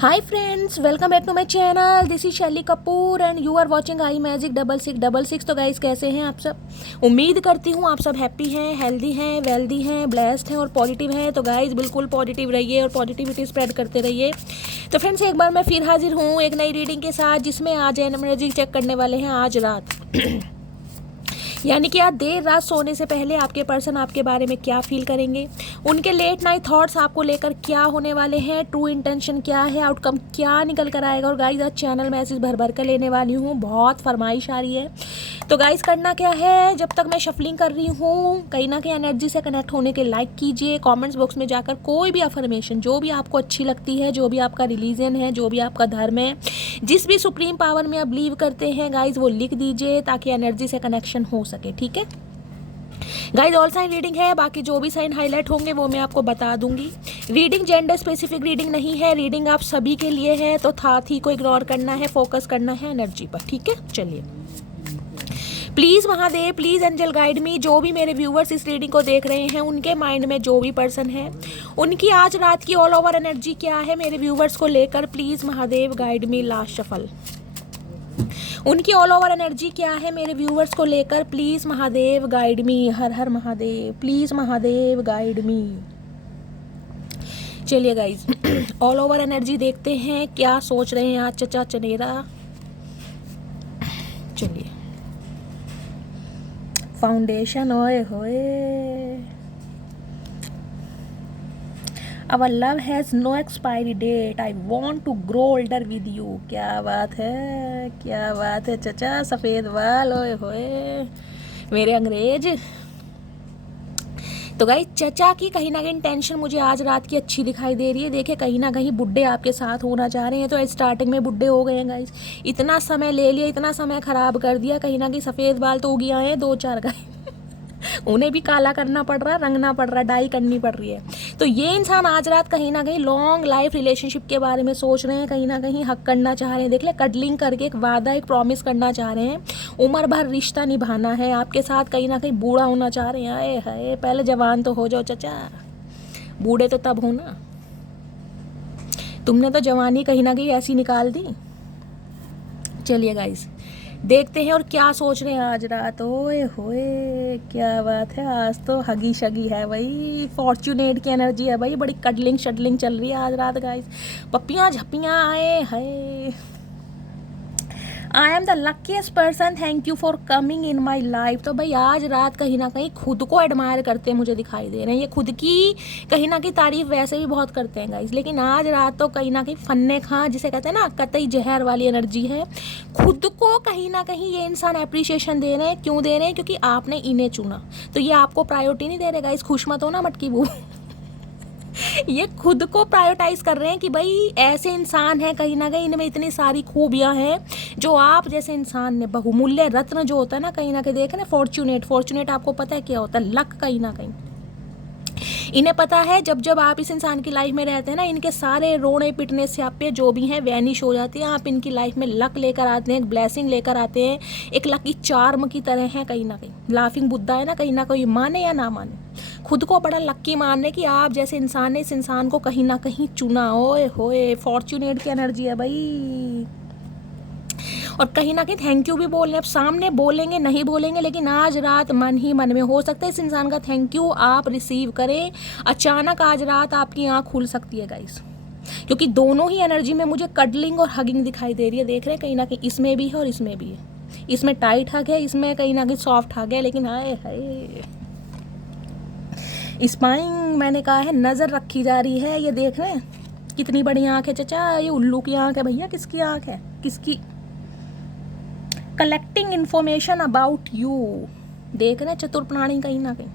Hi friends, welcome back to my channel. This is Shaili Kapoor and you are watching I magic 6666। तो guys, कैसे हैं आप सब? उम्मीद करती हूँ आप सब हैप्पी हैं, हेल्दी हैं, वेल्दी हैं, ब्लेस्ड हैं और पॉजिटिव हैं। तो गाइस, बिल्कुल पॉजिटिव रहिए और पॉजिटिविटी स्प्रेड करते रहिए। तो फ्रेंड्स, एक बार मैं फिर हाजिर हूँ एक नई रीडिंग के साथ, जिसमें आज एनर्जी चेक करने वाले हैं आज रात यानी कि आज देर रात सोने से पहले आपके पर्सन आपके बारे में क्या फील करेंगे, उनके लेट नाइट थॉट्स आपको लेकर क्या होने वाले हैं, ट्रू इंटेंशन क्या है, आउटकम क्या निकल कर आएगा। और गाइस, आज चैनल मैसेज भर भर कर लेने वाली हूँ, बहुत फरमाइश आ रही है। तो गाइस, करना क्या है, जब तक मैं शफलिंग कर रही हूँ, कहीं ना कहीं एनर्जी से कनेक्ट होने के लाइक कीजिए। कमेंट्स बॉक्स में जाकर कोई भी अफर्मेशन जो भी आपको अच्छी लगती है, जो भी आपका रिलीजन है, जो भी आपका धर्म है, जिस भी सुप्रीम पावर में आप बिलीव करते हैं गाइस, वो लिख दीजिए ताकि एनर्जी से कनेक्शन हो सके। ठीक है गाइस, ऑल साइन रीडिंग है, बाकी जो भी साइन हाईलाइट होंगे वो मैं आपको बता दूंगी। रीडिंग जेंडर स्पेसिफिक रीडिंग नहीं है, रीडिंग आप सभी के लिए है। तो साथ ही को इग्नोर करना है, फोकस करना है एनर्जी पर। ठीक है, चलिए। Please Mahadev, please angel guide me. जो भी मेरे व्यूवर्स इस रीडिंग को देख रहे हैं, उनके माइंड में जो भी पर्सन है, उनकी आज रात की ऑल ओवर एनर्जी क्या है मेरे व्यूवर्स को लेकर, please Mahadev guide me. Last shuffle, उनकी ऑल ओवर एनर्जी क्या है मेरे व्यूवर्स को लेकर, please Mahadev guide me. Her her Mahadev, please Mahadev guide मी। चलिए गाइज, ऑल ओवर एनर्जी देखते हैं क्या सोच रहे हैं आज चचा चनेरा। चलिए, फाउंडेशन, ओए होए। Our love has no expiry date. I want to grow older with you. क्या बात है, क्या बात है चचा। सफ़ेद बाल, ओए होए मेरे अंग्रेज। तो गाइस, चचा की कहीं ना कहीं इंटेंशन मुझे आज रात की अच्छी दिखाई दे रही है। देखिए, कहीं ना कहीं बुड्ढे आपके साथ होना चाह रहे हैं। तो स्टार्टिंग में बुड्ढे हो गए हैं गाइस, इतना समय ले लिया, इतना समय खराब कर दिया। कहीं ना कहीं सफ़ेद बाल तो उग आए हैं दो चार गाइस उन्हें भी काला करना पड़ रहा है, रंगना पड़ रहा है, डाई करनी पड़ रही है। तो ये इंसान आज रात कहीं ना कहीं लॉन्ग लाइफ रिलेशनशिप के बारे में सोच रहे हैं, कहीं ना कहीं हक करना चाह रहे हैं। देख ले, कडलिंग करके एक वादा, एक प्रॉमिस करना चाह रहे हैं, उम्र भर रिश्ता निभाना है आपके साथ। कहीं ना कहीं बूढ़ा होना चाह रहे हैं। आए हाय, पहले जवान तो हो जाओ चचा, बूढ़े तो तब हो ना। तुमने तो जवानी कहीं ना कहीं ऐसी निकाल दी। चलिए गाइस, देखते हैं और क्या सोच रहे हैं आज रात। ओए होए, क्या बात है। आज तो हगी शगी है भाई, फॉर्चुनेट की एनर्जी है भाई। बड़ी कडलिंग शडलिंग चल रही है आज रात गाइस। पप्पियाँ झप्पियाँ आए हाय। I am the luckiest person, thank you for coming in my life. तो भाई, आज रात कहीं ना कहीं खुद को एडमायर करते मुझे दिखाई दे रहे हैं। ये खुद की कहीं ना कहीं तारीफ वैसे भी बहुत करते हैं गाइस, लेकिन आज रात तो कहीं ना कहीं फन्ने खां, जिसे कहते हैं ना, कतई जहर वाली एनर्जी है। खुद को कहीं ना कहीं ये इंसान अप्रिशिएशन दे रहे हैं। क्यों दे रहे हैं? क्योंकि आपने इन्हें चुना। तो ये आपको प्रायोरिटी नहीं दे रहे गाइस, खुश मत हो ना मटकी बू ये खुद को प्रायोरिटाइज कर रहे हैं कि भाई ऐसे इंसान हैं, कहीं ना कहीं इनमें इतनी सारी खूबियां हैं जो आप जैसे इंसान ने, बहुमूल्य रत्न जो होता है ना, कहीं ना कहीं देखें ना, फॉर्चुनेट आपको पता है क्या होता है? लक। कहीं ना कहीं इन्हें पता है, जब जब आप इस इंसान की लाइफ में रहते हैं ना, इनके सारे रोने पिटने से आप पे जो भी हैं वैनिश हो जाती है। आप इनकी लाइफ में लक लेकर आते हैं, एक ब्लेसिंग लेकर आते हैं, एक लकी चार्म की तरह है। कहीं ना कहीं लाफिंग बुद्धा है ना, कहीं ना कहीं माने या ना माने, खुद को बड़ा लक्की मान रहे कि आप जैसे इंसान ने इस इंसान को कहीं ना कहीं चुना। ओए होए, फॉर्चुनेट की एनर्जी है भाई। और कहीं ना कहीं थैंक यू भी बोल रहे हैं। अब सामने बोलेंगे नहीं बोलेंगे, लेकिन आज रात मन ही मन में हो सकता है इस इंसान का थैंक यू आप रिसीव करें। अचानक आज रात आपकी आँख खुल सकती है गाइस, क्योंकि दोनों ही एनर्जी में मुझे कडलिंग और हगिंग दिखाई दे रही है। देख रहे हैं, कहीं ना कहीं इसमें भी है और इसमें भी है। इसमें टाइट हग है, इसमें कहीं ना कहीं सॉफ्ट हग है। लेकिन हाय हाय, स्पाइंग मैंने कहा है, नज़र रखी जा रही है। ये देख रहे हैं कितनी बड़ी आँख है चचा। ये उल्लू की आँख है भैया। किसकी आँख है? किसकी? Collecting information about you. देख रहे हैं चतुर प्राणी कहीं ना कहीं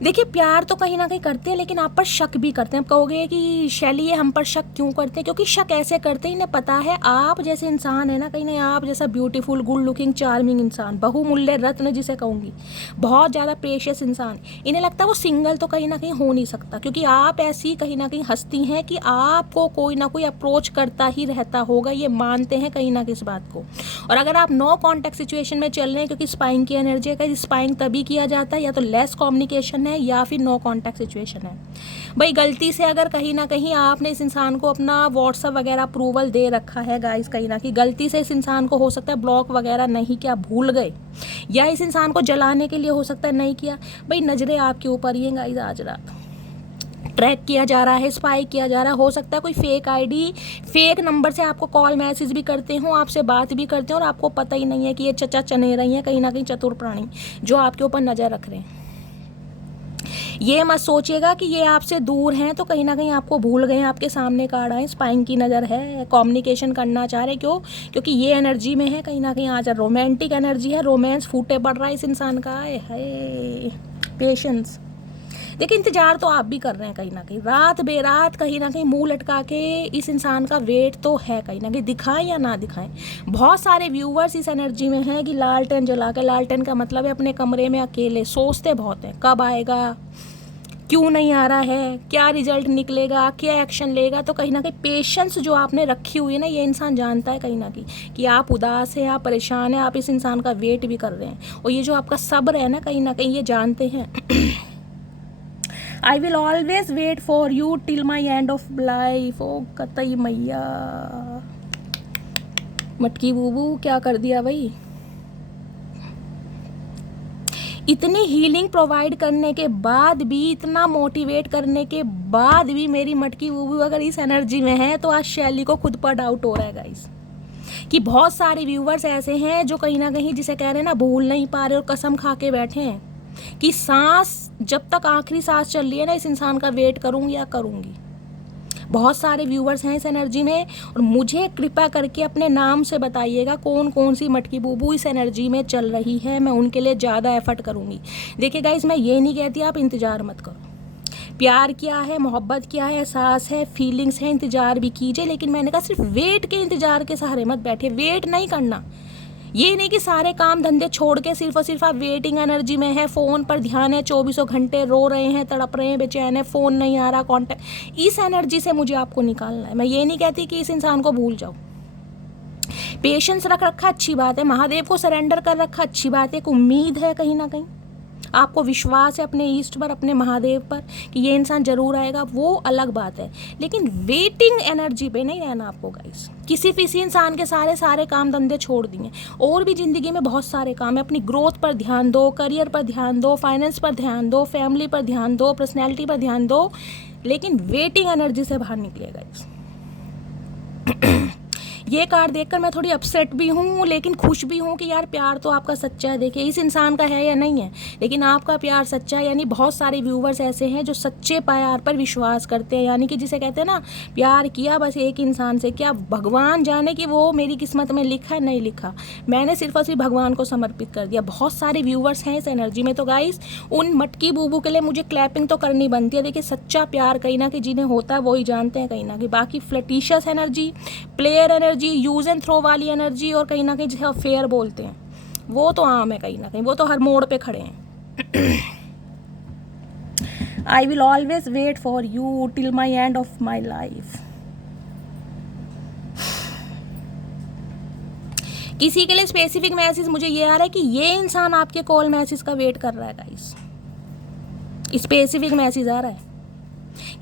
देखिए, प्यार तो कहीं ना कहीं करते हैं, लेकिन आप पर शक भी करते हैं। आप कहोगे कि शैली ये हम पर शक क्यों करते हैं? क्योंकि शक ऐसे करते हैं, इन्हें पता है आप जैसे इंसान है ना, कहीं ना आप जैसा ब्यूटीफुल, गुड लुकिंग, चार्मिंग इंसान, बहुमूल्य रत्न जिसे कहूँगी, बहुत ज़्यादा प्रेशियस इंसान, इन्हें लगता है वो सिंगल तो कहीं ना कहीं हो नहीं सकता, क्योंकि आप ऐसी कहीं ना कहीं हस्ती हैं कि आपको कोई ना कोई अप्रोच करता ही रहता होगा। ये मानते हैं कहीं ना कहीं इस बात को। और अगर आप नो कॉन्टैक्ट सिचुएशन में चल रहे हैं, क्योंकि स्पाइंग की एनर्जी है, स्पाइंग तभी किया जाता है या तो लेस कम्युनिकेशन है या फिर नो कांटेक्ट सिचुएशन है। भाई गलती से अगर कहीं ना कहीं आपने इस इंसान को अपना व्हाट्सअप वगैरह अप्रूवल दे रखा है गाइस, कहीं ना कहीं गलती से इस इंसान को हो सकता है ब्लॉक वगैरह नहीं किया, भूल गए, या इस इंसान को जलाने के लिए हो सकता है नहीं किया, भाई नज़रें आपके ऊपर ही हैं गाइस। आज रात ट्रैक किया जा रहा है, स्पाई किया जा रहा है, हो सकता है कोई फेक आईडी फेक नंबर से आपको कॉल मैसेज भी करते हो, आपसे बात भी करते हैं और आपको पता ही नहीं है कि ये चचा चने रही हैं, कहीं ना कहीं चतुर प्राणी जो आपके ऊपर नज़र रख रहे हैं। ये मत सोचिएगा कि ये आपसे दूर हैं तो कहीं ना कहीं आपको भूल गए हैं, आपके सामने कार्ड आए, स्पाइंग की नज़र है, कम्युनिकेशन करना चाह रहे, क्यों? क्योंकि ये एनर्जी में है, कहीं ना कहीं आज रोमांटिक एनर्जी है, रोमांस फूटे पड़ रहा है इस इंसान का। है पेशेंस। देखिए इंतजार तो आप भी कर रहे हैं, कहीं ना कहीं रात बेरात कहीं ना कहीं मुंह लटका के इस इंसान का वेट तो है, कहीं ना कहीं दिखाएं या ना दिखाएं। बहुत सारे व्यूवर्स इस एनर्जी में हैं कि लालटेन जला के, लालटेन का मतलब है अपने कमरे में अकेले सोचते बहुत हैं कब आएगा, क्यों नहीं आ रहा है, क्या रिजल्ट निकलेगा, क्या एक्शन लेगा। तो कहीं ना कहीं पेशेंस जो आपने रखी हुई है ना, ये इंसान जानता है कहीं ना कहीं कि आप उदास हैं, आप परेशान हैं, आप इस इंसान का वेट भी कर रहे हैं, और ये जो आपका सब्र है ना, कहीं ना कहीं ये जानते हैं। I will always wait for you till my end of life. ओ कतई मैया, मटकी बूबू क्या कर दिया भाई। इतनी हीलिंग प्रोवाइड करने के बाद भी, इतना मोटिवेट करने के बाद भी मेरी मटकी बूबू अगर इस एनर्जी में है तो आज शैली को खुद पर डाउट हो रहा है गाइस, कि बहुत सारे व्यूवर्स ऐसे हैं जो कहीं ना कहीं जिसे कह रहे हैं ना भूल नहीं पा रहे और कसम खा के बैठे हैं कि सांस जब तक आखिरी सांस चल रही है ना, इस इंसान का वेट करूंगी या करूंगी। बहुत सारे व्यूवर्स हैं इस एनर्जी में, और मुझे कृपया करके अपने नाम से बताइएगा कौन कौन सी मटकी बूबू इस एनर्जी में चल रही है, मैं उनके लिए ज़्यादा एफर्ट करूंगी। देखिए गाइस, मैं ये नहीं कहती आप इंतज़ार मत करो, प्यार क्या है, मोहब्बत क्या है, एहसास है, फीलिंग्स है, इंतज़ार भी कीजिए, लेकिन मैंने कहा सिर्फ वेट के इंतज़ार के सहारे मत बैठे। वेट नहीं करना, ये नहीं कि सारे काम धंधे छोड़ के सिर्फ और सिर्फ आप वेटिंग एनर्जी में है, फ़ोन पर ध्यान है, 24 घंटे रो रहे हैं, तड़प रहे हैं, बेचैन है, फ़ोन नहीं आ रहा, कॉन्टैक्ट, इस एनर्जी से मुझे आपको निकालना है। मैं ये नहीं कहती कि इस इंसान को भूल जाओ, पेशेंस रख रखा अच्छी बात है, महादेव को सरेंडर कर रखा अच्छी बात है, एक उम्मीद है, कहीं ना कहीं आपको विश्वास है अपने ईष्ट पर, अपने महादेव पर कि ये इंसान जरूर आएगा, वो अलग बात है, लेकिन वेटिंग एनर्जी पे नहीं रहना आपको गाइस। किसी इंसान के सारे काम धंधे छोड़ दिए, और भी ज़िंदगी में बहुत सारे काम है, अपनी ग्रोथ पर ध्यान दो, करियर पर ध्यान दो, फाइनेंस पर ध्यान दो, फैमिली पर ध्यान दो, पर्सनैलिटी पर ध्यान दो, लेकिन वेटिंग एनर्जी से बाहर निकलिएगा गाइस। ये कार्ड देखकर मैं थोड़ी अपसेट भी हूँ लेकिन खुश भी हूँ कि यार प्यार तो आपका सच्चा है। देखिए इस इंसान का है या नहीं है, लेकिन आपका प्यार सच्चा है, यानी बहुत सारे व्यूवर्स ऐसे हैं जो सच्चे प्यार पर विश्वास करते हैं, यानी कि जिसे कहते हैं ना प्यार किया बस एक इंसान से, क्या भगवान जाने कि वो मेरी किस्मत में लिखा है नहीं लिखा, मैंने सिर्फ और सिर्फ भगवान को समर्पित कर दिया। बहुत सारे व्यूवर्स हैं इस एनर्जी में, तो गाइस उन मटकी बूबू के लिए मुझे क्लैपिंग तो करनी बनती है। देखिए सच्चा प्यार कहीं ना कहीं जिन्हें होता है वो ही जानते हैं कहीं ना कहीं, बाकी flirtatious energy, player energy, use and throw वाली एनर्जी, और कहीं ना कहीं जिसे अफेयर बोलते हैं, वो तो आम है कहीं ना कहीं, वो तो हर मोड़ पे खड़े हैं। I will always wait for you till my end of my life. किसी के लिए स्पेसिफिक मैसेज मुझे ये आ रहा है कि ये इंसान आपके कॉल मैसेज का वेट कर रहा है गाइस, स्पेसिफिक मैसेज आ रहा है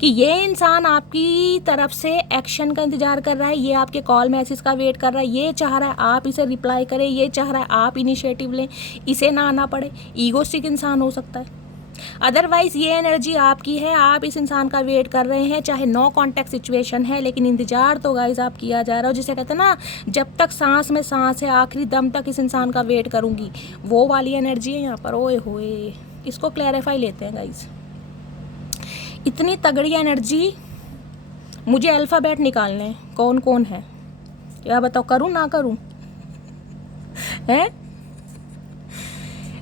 कि ये इंसान आपकी तरफ से एक्शन का इंतजार कर रहा है, ये आपके कॉल मैसेज का वेट कर रहा है, ये चाह रहा है आप इसे रिप्लाई करें, ये चाह रहा है आप इनिशिएटिव लें, इसे ना आना पड़े। ईगोस्टिक इंसान हो सकता है, अदरवाइज़ ये एनर्जी आपकी है, आप इस इंसान का वेट कर रहे हैं, चाहे नो कॉन्टैक्ट सिचुएशन है, लेकिन इंतजार तो गाइस आप किया जा रहा हो, जिसे कहते हैं ना जब तक सांस में सांस है, आखिरी दम तक इस इंसान का वेट करूँगी, वो वाली एनर्जी है यहाँ पर। ओए होए, इसको क्लैरिफाई लेते हैं गाइस। इतनी तगड़ी एनर्जी, मुझे अल्फ़ाबेट निकालने हैं कौन कौन है, क्या बताओ, करूँ ना करूँ हैं?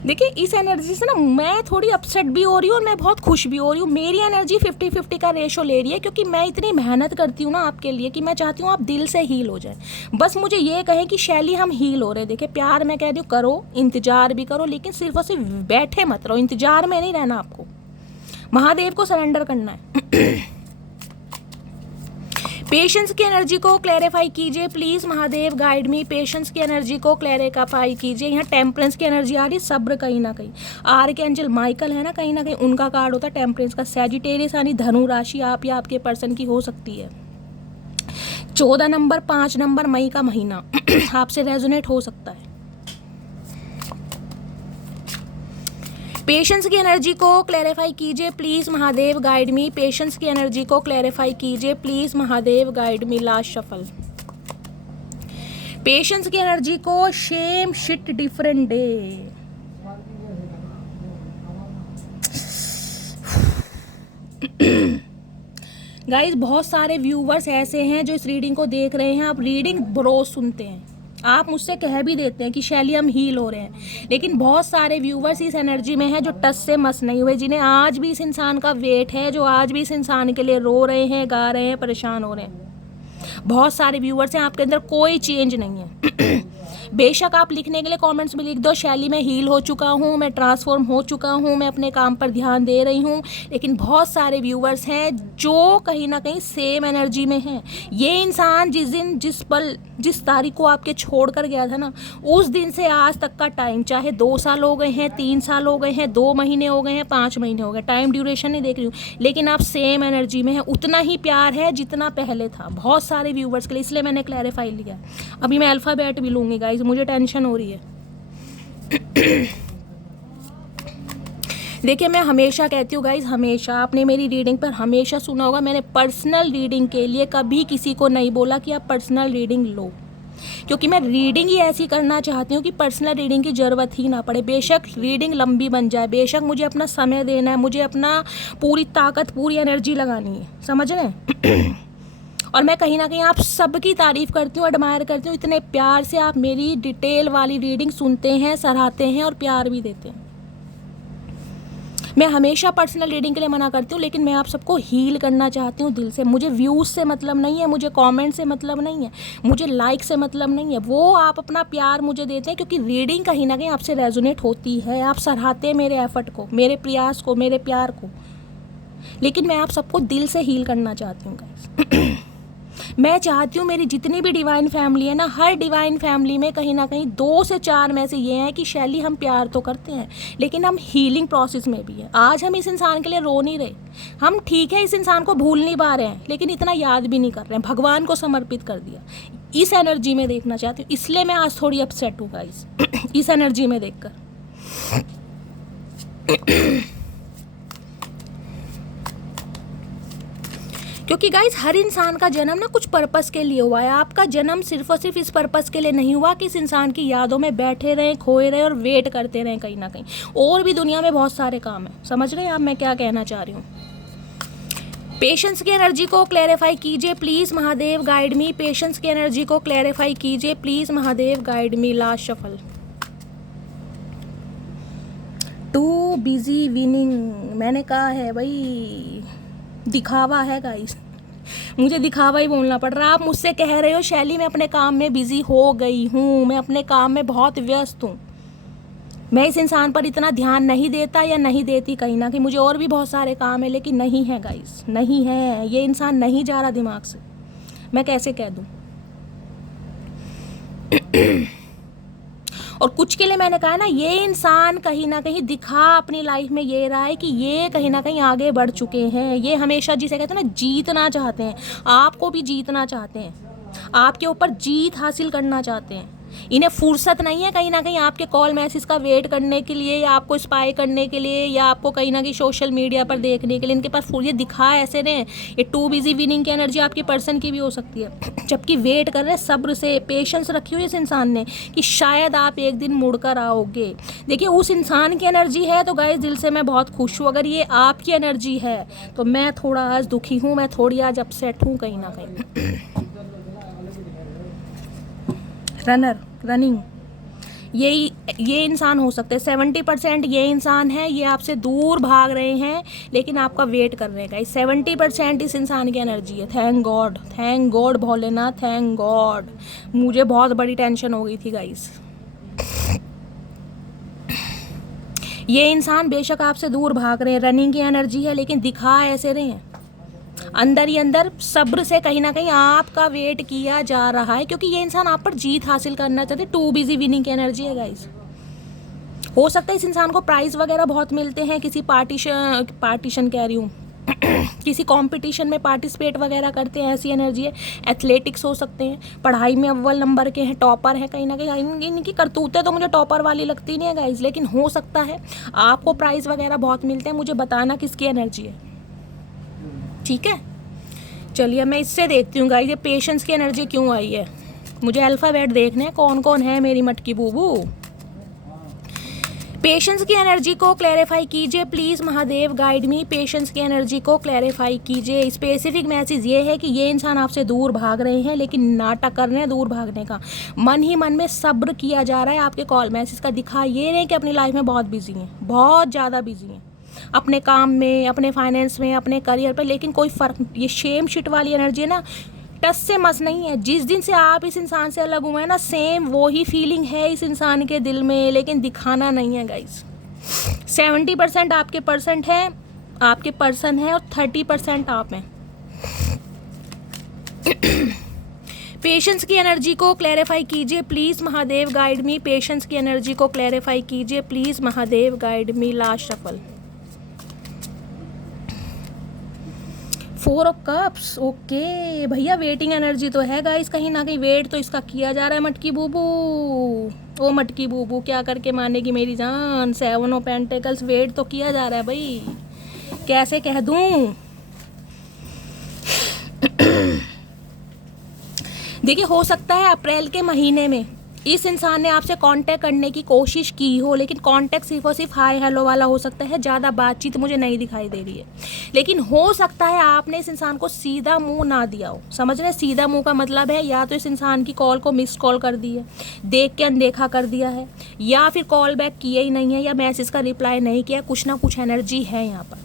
देखिए इस एनर्जी से ना मैं थोड़ी अपसेट भी हो रही हूँ और मैं बहुत खुश भी हो रही हूँ। मेरी एनर्जी 50-50 का रेशो ले रही है, क्योंकि मैं इतनी मेहनत करती हूँ ना आपके लिए कि मैं चाहती हूँ आप दिल से हील हो जाए। बस मुझे ये कहें कि शैली हम हील हो रहे। देखिए प्यार मैं कह रही हूँ करो, इंतजार भी करो, लेकिन सिर्फ और सिर्फ बैठे मत रहो, इंतजार में नहीं रहना आपको, महादेव को सरेंडर करना है। पेशेंस की एनर्जी को क्लैरिफाई कीजिए please Mahadev, guide me. Patience की एनर्जी को क्लैरिफाई कीजिए। यहाँ टेम्परेंस की एनर्जी आ रही, सब्र कहीं ना कहीं। आर्कएंजल माइकल है ना, कहीं ना कहीं उनका कार्ड होता है टेम्परेंस का। सैजिटेरियस यानी धनु राशि आप या आपके पर्सन की हो सकती है। 14 नंबर 5 नंबर मई का महीना आपसे रेजोनेट हो सकता है। पेशेंस की एनर्जी को क्लैरिफाई कीजिए please Mahadev, guide me. Patience की एनर्जी को क्लैरिफाई कीजिए please Mahadev, guide me. Last shuffle. Patience की एनर्जी को same shit different day. Guys बहुत सारे व्यूवर्स ऐसे हैं जो इस रीडिंग को देख रहे हैं, आप रीडिंग रोज सुनते हैं, आप मुझसे कह भी देते हैं कि शैली हम हील हो रहे हैं, लेकिन बहुत सारे व्यूवर्स इस एनर्जी में हैं जो टस से मस नहीं हुए, जिन्हें आज भी इस इंसान का वेट है, जो आज भी इस इंसान के लिए रो रहे हैं, गा रहे हैं, परेशान हो रहे हैं। बहुत सारे व्यूवर्स हैं, आपके अंदर कोई चेंज नहीं है। बेशक आप लिखने के लिए कमेंट्स में लिख दो शैली मैं हील हो चुका हूँ, मैं ट्रांसफॉर्म हो चुका हूँ, मैं अपने काम पर ध्यान दे रही हूँ, लेकिन बहुत सारे व्यूवर्स हैं जो कहीं ना कहीं सेम एनर्जी में हैं। ये इंसान जिस दिन जिस पल जिस तारीख को आपके छोड़ कर गया था ना, उस दिन से आज तक का टाइम, चाहे 2 साल हो गए हैं, 3 साल हो गए हैं, 2 महीने हो गए हैं, 5 महीने हो गए, टाइम ड्यूरेशन नहीं देख रही हूँ, लेकिन आप सेम एनर्जी में है। उतना ही प्यार है जितना पहले था बहुत सारे व्यूवर्स के लिए, इसलिए मैंने क्लैरिफाई लिया। अभी मैं अल्फ़ाबेट भी लूँगी गाइस, मुझे टेंशन हो रही है। देखिए मैं हमेशा कहती हूँ गाइस, हमेशा आपने मेरी रीडिंग पर हमेशा सुना होगा, मैंने पर्सनल रीडिंग के लिए कभी किसी को नहीं बोला कि आप पर्सनल रीडिंग लो, क्योंकि मैं रीडिंग ही ऐसी करना चाहती हूँ कि पर्सनल रीडिंग की ज़रूरत ही ना पड़े। बेशक रीडिंग लंबी बन जाए, बेशक मुझे अपना समय देना है, मुझे अपना पूरी ताकत पूरी एनर्जी लगानी है, समझ रहे हैं। और मैं कहीं ना कहीं आप सबकी तारीफ़ करती हूँ, एडमायर करती हूँ, इतने प्यार से आप मेरी डिटेल वाली रीडिंग सुनते हैं, सराहते हैं और प्यार भी देते हैं। मैं हमेशा पर्सनल रीडिंग के लिए मना करती हूँ, लेकिन मैं आप सबको हील करना चाहती हूँ दिल से। मुझे व्यूज़ से मतलब नहीं है, मुझे कमेंट से मतलब नहीं है, मुझे लाइक से मतलब नहीं है, वो आप अपना प्यार मुझे देते हैं, क्योंकि रीडिंग कहीं ना कहीं आपसे रेजोनेट होती है, आप सराहते हैं मेरे एफर्ट को, मेरे प्रयास को, मेरे प्यार को, लेकिन मैं आप सबको दिल से हील करना चाहती हूँ गाइस। मैं चाहती हूँ मेरी जितनी भी डिवाइन फैमिली है ना, हर डिवाइन फैमिली में कहीं ना कहीं 2 से 4 में से ये हैं कि शैली हम प्यार तो करते हैं, लेकिन हम हीलिंग प्रोसेस में भी हैं। आज हम इस इंसान के लिए रो नहीं रहे, हम ठीक है इस इंसान को भूल नहीं पा रहे हैं, लेकिन इतना याद भी नहीं कर रहे हैं, भगवान को समर्पित कर दिया। इस एनर्जी में देखना चाहती हूँ, इसलिए मैं आज थोड़ी अपसेट हूँ गाइस इस एनर्जी में देख कर। क्योंकि गाइस हर इंसान का जन्म ना कुछ पर्पस के लिए हुआ है। आपका जन्म सिर्फ और सिर्फ इस पर्पस के लिए नहीं हुआ कि इस इंसान की यादों में बैठे रहें, खोए रहें और वेट करते रहें कहीं ना कहीं। और भी दुनिया में बहुत सारे काम हैं, समझ रहे हैं आप मैं क्या कहना चाह रही हूँ। पेशेंस की एनर्जी को क्लैरिफाई कीजिए please Mahadev, guide me. Patience की एनर्जी को क्लैरिफाई कीजिए please Mahadev, guide me. Last shuffle. Too busy winning, मैंने कहा है भाई, दिखावा है गाइस, मुझे दिखावा ही बोलना पड़ रहा है। आप मुझसे कह रहे हो शैली मैं अपने काम में बिजी हो गई हूँ, मैं अपने काम में बहुत व्यस्त हूँ, मैं इस इंसान पर इतना ध्यान नहीं देता या नहीं देती, कहीं ना कहीं मुझे और भी बहुत सारे काम है, लेकिन नहीं है गाइस, नहीं है, ये इंसान नहीं जा रहा दिमाग से, मैं कैसे कह दूँ। और कुछ के लिए मैंने कहा ना, ये इंसान कहीं ना कहीं दिखा अपनी लाइफ में ये रहा है कि ये कहीं ना कहीं आगे बढ़ चुके हैं, ये हमेशा जिसे कहते हैं ना जीतना चाहते हैं, आपको भी जीतना चाहते हैं, आपके ऊपर जीत हासिल करना चाहते हैं। इन्हें फुर्सत नहीं है कहीं ना कहीं आपके कॉल मैसेज का वेट करने के लिए, या आपको स्पाई करने के लिए, या आपको कहीं ना कहीं सोशल मीडिया पर देखने के लिए। इनके पास ये दिखा ऐसे रहे, ये टू बिजी विनिंग की एनर्जी आपकी पर्सन की भी हो सकती है, जबकि वेट कर रहे हैं, सब्र से पेशेंस रखी हुई इस इंसान ने कि शायद आप एक दिन मुड़कर आओगे। देखिए उस इंसान की एनर्जी है तो गाइस दिल से मैं बहुत खुश हूँ, अगर ये आपकी एनर्जी है तो मैं थोड़ा आज दुखी हूँ, मैं थोड़ी आज अपसेट हूँ कहीं ना कहीं। रनर, रनिंग, ये इंसान हो सकते हैं। 70% ये इंसान है, ये आपसे दूर भाग रहे हैं लेकिन आपका वेट कर रहे हैं। 70% इस इंसान की एनर्जी है। Thank God Bholenath, thank God. मुझे बहुत बड़ी टेंशन हो गई थी गाइस। ये इंसान बेशक आपसे दूर भाग रहे हैं, रनिंग की एनर्जी है, लेकिन दिखा ऐसे रहे हैं, अंदर ही अंदर सब्र से कहीं ना कहीं आपका वेट किया जा रहा है, क्योंकि ये इंसान आप पर जीत हासिल करना चाहते हैं। टू बिजी विनिंग की एनर्जी है गाइस। हो सकता है इस इंसान को प्राइज़ वगैरह बहुत मिलते हैं, किसी पार्टीशन कह रही हूँ किसी कंपटीशन में पार्टिसिपेट वगैरह करते हैं, ऐसी एनर्जी है। एथलेटिक्स हो सकते हैं, पढ़ाई में अव्वल नंबर के हैं, टॉपर हैं कहीं ना कहीं। इनकी करतूतें तो मुझे टॉपर वाली लगती नहीं है गाइज, लेकिन हो सकता है आपको प्राइज़ वगैरह बहुत मिलते हैं। मुझे बताना किसकी एनर्जी है, ठीक है। चलिए मैं इससे देखती हूँ गाइज ये पेशेंस की एनर्जी क्यों आई है। मुझे अल्फ़ाबेट देखने हैं कौन कौन है मेरी मटकी बूबू। पेशेंस की एनर्जी को क्लैरिफाई कीजिए please, Mahadev guide me. Patience की एनर्जी को क्लैरिफाई कीजिए। स्पेसिफिक मैसेज ये है कि ये इंसान आपसे दूर भाग रहे हैं, लेकिन नाटक कर रहे हैं दूर भागने का। मन ही मन में सब्र किया जा रहा है। आपके कॉल मैसेज का दिखा ये नहीं कि अपनी लाइफ में बहुत बिजी हैं, बहुत ज़्यादा बिजी हैं अपने काम में, अपने फाइनेंस में, अपने करियर पर, लेकिन कोई फ़र्क। ये शेम शिट वाली एनर्जी है ना, टस से मस नहीं है। जिस दिन से आप इस इंसान से अलग हुए हैं ना, सेम वही फीलिंग है इस इंसान के दिल में, लेकिन दिखाना नहीं है गाइस। 70% आपके पर्सन है और 30% आप हैं। पेशेंस की एनर्जी को क्लैरिफाई कीजिए please, Mahadev guide me. Patience की एनर्जी को क्लैरिफाई कीजिए please, Mahadev guide me. Last shuffle 4 of cups. Okay भैया, वेटिंग एनर्जी तो है गाइस, कहीं ना कहीं वेट तो इसका किया जा रहा है। मटकी बूबू, ओ मटकी बूबू क्या करके मानेगी मेरी जान। 7 ऑफ पेंटिकल्स, वेट तो किया जा रहा है भाई, कैसे कह दूं। देखिए हो सकता है अप्रैल के महीने में इस इंसान ने आपसे कांटेक्ट करने की कोशिश की हो, लेकिन कांटेक्ट सिर्फ और सिर्फ हाय हेलो वाला हो सकता है, ज़्यादा बातचीत मुझे नहीं दिखाई दे रही है। लेकिन हो सकता है आपने इस इंसान को सीधा मुंह ना दिया हो। समझ रहे हैं, सीधा मुंह का मतलब है या तो इस इंसान की कॉल को मिस कॉल कर दी है, देख के अनदेखा कर दिया है, या फिर कॉल बैक किए ही नहीं है, या मैसेज का रिप्लाई नहीं किया। कुछ ना कुछ एनर्जी है यहाँ पर,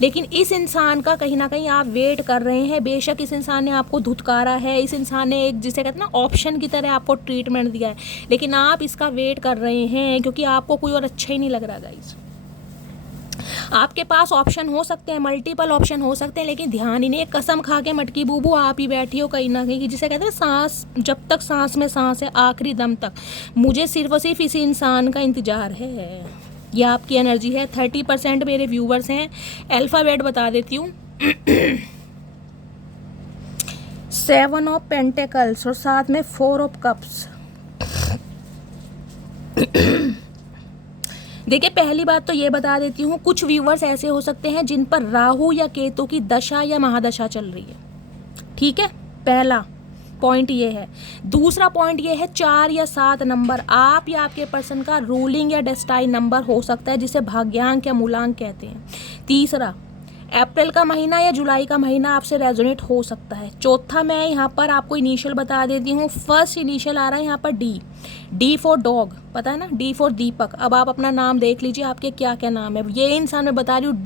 लेकिन इस इंसान का कहीं ना कहीं आप वेट कर रहे हैं। बेशक इस इंसान ने आपको धुतकारा है, इस इंसान ने एक जिसे कहते हैं ना ऑप्शन की तरह आपको ट्रीटमेंट दिया है, लेकिन आप इसका वेट कर रहे हैं क्योंकि आपको कोई और अच्छा ही नहीं लग रहा गाइस। आपके पास ऑप्शन हो सकते हैं, मल्टीपल ऑप्शन हो सकते हैं, लेकिन ध्यान ही नहीं। कसम खा के मटकी बूबू आप ही बैठी हो कहीं ना कहीं, जिसे कहते हैं सांस, जब तक सांस में सांस है आखिरी दम तक मुझे सिर्फ और सिर्फ इसी इंसान का इंतजार है। यह आपकी एनर्जी है। 30% मेरे व्यूवर्स हैं। अल्फ़ाबेट बता देती हूँ 7 ऑफ पेंटिकल्स और साथ में 4 ऑफ कप्स। देखिए पहली बात तो ये बता देती हूँ, कुछ व्यूवर्स ऐसे हो सकते हैं जिन पर राहु या केतु की दशा या महादशा चल रही है, ठीक है। पहला पॉइंट ये है। दूसरा पॉइंट ये है 4 या 7 नंबर आप या आपके पर्सन का रूलिंग या डेस्टाइन नंबर हो सकता है, जिसे भाग्यांक या मूलांक कहते हैं। तीसरा, अप्रैल का महीना या जुलाई का महीना आपसे रेजोनेट हो सकता है। चौथा, मैं यहाँ पर आपको इनिशियल बता देती हूँ। फर्स्ट इनिशियल आ रहा है यहाँ पर डी फॉर डॉग, पता है ना, डी फॉर दीपक। अब आप अपना नाम देख लीजिए, आपके क्या क्या नाम है। ये इंसान मैं बता रही हूँ,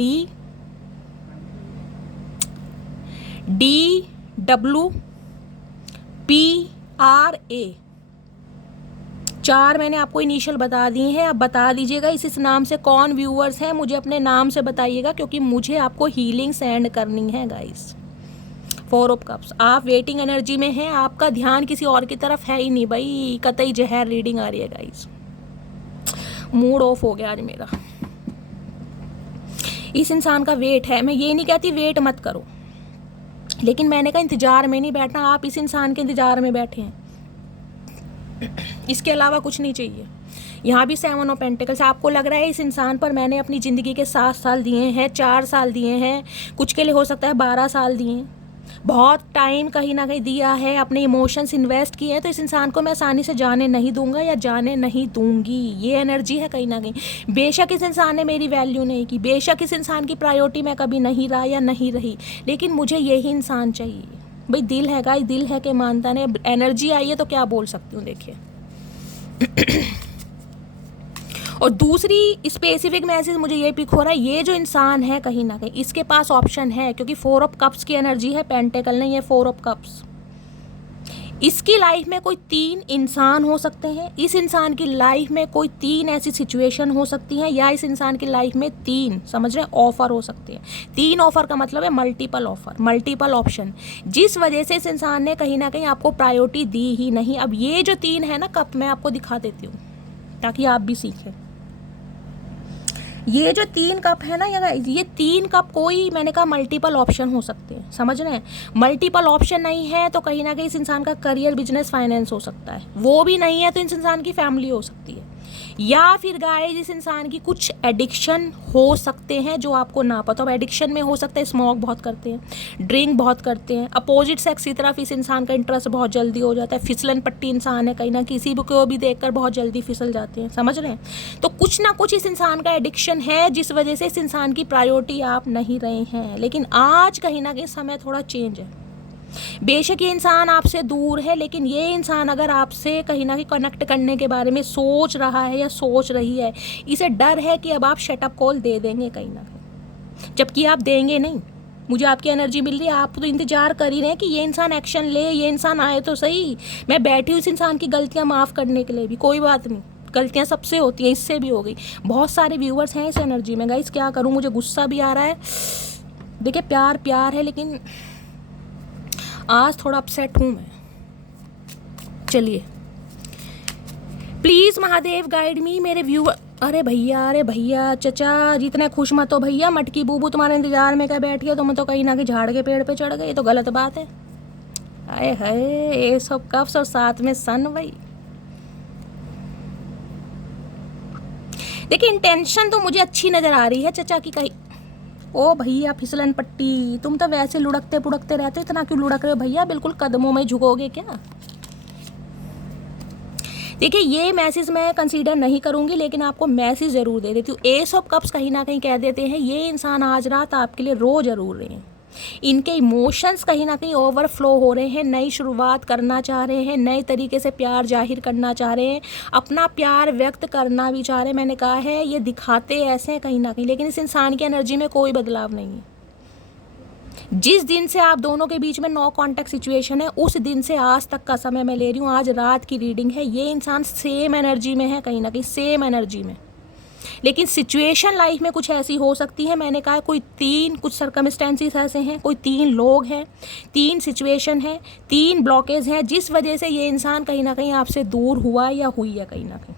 DWPRA। 4 मैंने आपको इनिशियल बता दिए हैं। अब बता दीजिएगा इस नाम से कौन व्यूअर्स हैं, मुझे अपने नाम से बताइएगा, क्योंकि मुझे आपको हीलिंग सेंड करनी है गाइस। 4 ऑफ कप्स, आप वेटिंग एनर्जी में हैं, आपका ध्यान किसी और की तरफ है ही नहीं भाई। कतई जहर रीडिंग आ रही है गाइस, मूड ऑफ हो गया आज मेरा। इस इंसान का वेट है। मैं ये नहीं कहती वेट मत करो, लेकिन मैंने कहा इंतजार में नहीं बैठना। आप इस इंसान के इंतजार में बैठे हैं, इसके अलावा कुछ नहीं चाहिए। यहाँ भी 7 ऑफ पेंटिकल्स। आपको लग रहा है इस इंसान पर मैंने अपनी ज़िंदगी के 7 साल दिए हैं, 4 साल दिए हैं, कुछ के लिए हो सकता है 12 साल दिए हैं, बहुत टाइम कहीं ना कहीं दिया है, अपने इमोशंस इन्वेस्ट किए हैं। तो इस इंसान को मैं आसानी से जाने नहीं दूंगा या जाने नहीं दूंगी। ये एनर्जी है कहीं ना कहीं। बेशक इस इंसान ने मेरी वैल्यू नहीं की, बेशक इस इंसान की प्रायोरिटी मैं कभी नहीं रहा या नहीं रही, लेकिन मुझे यही इंसान चाहिए भाई। दिल है गाइस, दिल है कि मानता नहीं। एनर्जी आई है तो क्या बोल सकती हूँ, देखिए। और दूसरी स्पेसिफिक मैसेज मुझे ये पिक हो रहा है, ये जो इंसान है कहीं ना कहीं इसके पास ऑप्शन है, क्योंकि 4 ऑफ कप्स की एनर्जी है, पेंटिकल नहीं है, 4 ऑफ कप्स। इसकी लाइफ में कोई 3 इंसान हो सकते हैं, इस इंसान की लाइफ में कोई 3 ऐसी सिचुएशन हो सकती हैं, या इस इंसान की लाइफ में 3, समझ रहे हैं, ऑफर हो सकते हैं। 3 ऑफर का मतलब है मल्टीपल ऑफर, मल्टीपल ऑप्शन, जिस वजह से इस इंसान ने कहीं ना कहीं आपको प्रायोरिटी दी ही नहीं। अब ये जो 3 है ना कप, मैं आपको दिखा देती हूँ ताकि आप भी सीखें। ये जो 3 कप है ना, ये 3 कप कोई, मैंने कहा मल्टीपल ऑप्शन हो सकते हैं, समझ रहे हैं। मल्टीपल ऑप्शन नहीं है तो कहीं ना कहीं इस इंसान का करियर, बिजनेस, फाइनेंस हो सकता है। वो भी नहीं है तो इस इंसान की फैमिली हो सकती है, या फिर गाइस इस इंसान की कुछ एडिक्शन हो सकते हैं जो आपको ना पता हो। एडिक्शन में हो सकता है स्मोक बहुत करते हैं, ड्रिंक बहुत करते हैं, अपोजिट सेक्स की तरफ इस इंसान का इंटरेस्ट बहुत जल्दी हो जाता है, फिसलन पट्टी इंसान है, कहीं ना किसी को भी देखकर बहुत जल्दी फिसल जाते हैं, समझ रहे हैं। तो कुछ ना कुछ इस इंसान का एडिक्शन है जिस वजह से इस इंसान की प्रायोरिटी आप नहीं रहे हैं। लेकिन आज कहीं ना कहीं समय थोड़ा चेंज है। बेशक ये इंसान आपसे दूर है, लेकिन ये इंसान अगर आपसे कहीं ना कहीं कनेक्ट करने के बारे में सोच रहा है या सोच रही है, इसे डर है कि अब आप शटअप कॉल दे देंगे कहीं ना कहीं, जबकि आप देंगे नहीं। मुझे आपकी एनर्जी मिल रही है, आप तो इंतजार कर ही रहे हैं कि ये इंसान एक्शन ले, ये इंसान आए तो सही। मैं बैठी हूँ इस इंसान की गलतियाँ माफ़ करने के लिए भी, कोई बात नहीं, गलतियाँ सबसे होती हैं, इससे भी हो गई। बहुत सारे व्यूअर्स हैं इस एनर्जी में गाइस, क्या करूँ, मुझे गुस्सा भी आ रहा है। देखिए प्यार प्यार है, लेकिन आज थोड़ा अपसेट हूँ मैं। चलिए प्लीज़ महादेव गाइड मी मेरे व्यूअर। अरे भैया चचा, जितने खुश मत हो भैया, मटकी बूबू तुम्हारे इंतजार में क्या बैठी है, तुम तो कहीं ना कहीं झाड़ के पेड़ पे चढ़ गए, ये तो गलत बात है। आए हाय, ये सब कब, सब साथ में सन भाई। देखिए इंटेंशन तो मुझे अच्छी नज़र आ रही है चचा की कहीं। ओ भैया फिसलन पट्टी, तुम तो वैसे लुढ़कते पुढ़कते रहते हो, इतना क्यों लुढ़क रहे हो भैया, बिल्कुल कदमों में झुकोगे क्या। देखिए ये मैसेज मैं कंसीडर नहीं करूंगी, लेकिन आपको मैसेज ज़रूर दे देती हूँ। एस ऑफ कप्स कहीं ना कहीं कह देते हैं ये इंसान आज रात आपके लिए रो जरूर रहे हैं। इनके इमोशंस कहीं ना कहीं ओवरफ्लो हो रहे हैं, नई शुरुआत करना चाह रहे हैं, नए तरीके से प्यार जाहिर करना चाह रहे हैं, अपना प्यार व्यक्त करना भी चाह रहे हैं। मैंने कहा है ये दिखाते ऐसे हैं कहीं ना कहीं, लेकिन इस इंसान की एनर्जी में कोई बदलाव नहीं है। जिस दिन से आप दोनों के बीच में नो कांटेक्ट सिचुएशन है, उस दिन से आज तक का समय मैं ले रही हूँ, आज रात की रीडिंग है, ये इंसान सेम एनर्जी में है, कहीं ना कहीं सेम एनर्जी में। लेकिन सिचुएशन लाइफ में कुछ ऐसी हो सकती है, मैंने कहा कोई 3 कुछ सर्कमस्टेंसेस ऐसे हैं, कोई 3 लोग हैं, 3 सिचुएशन है, 3 ब्लॉकेज हैं, जिस वजह से ये इंसान कहीं ना कहीं आपसे दूर हुआ या हुई है कहीं ना कहीं।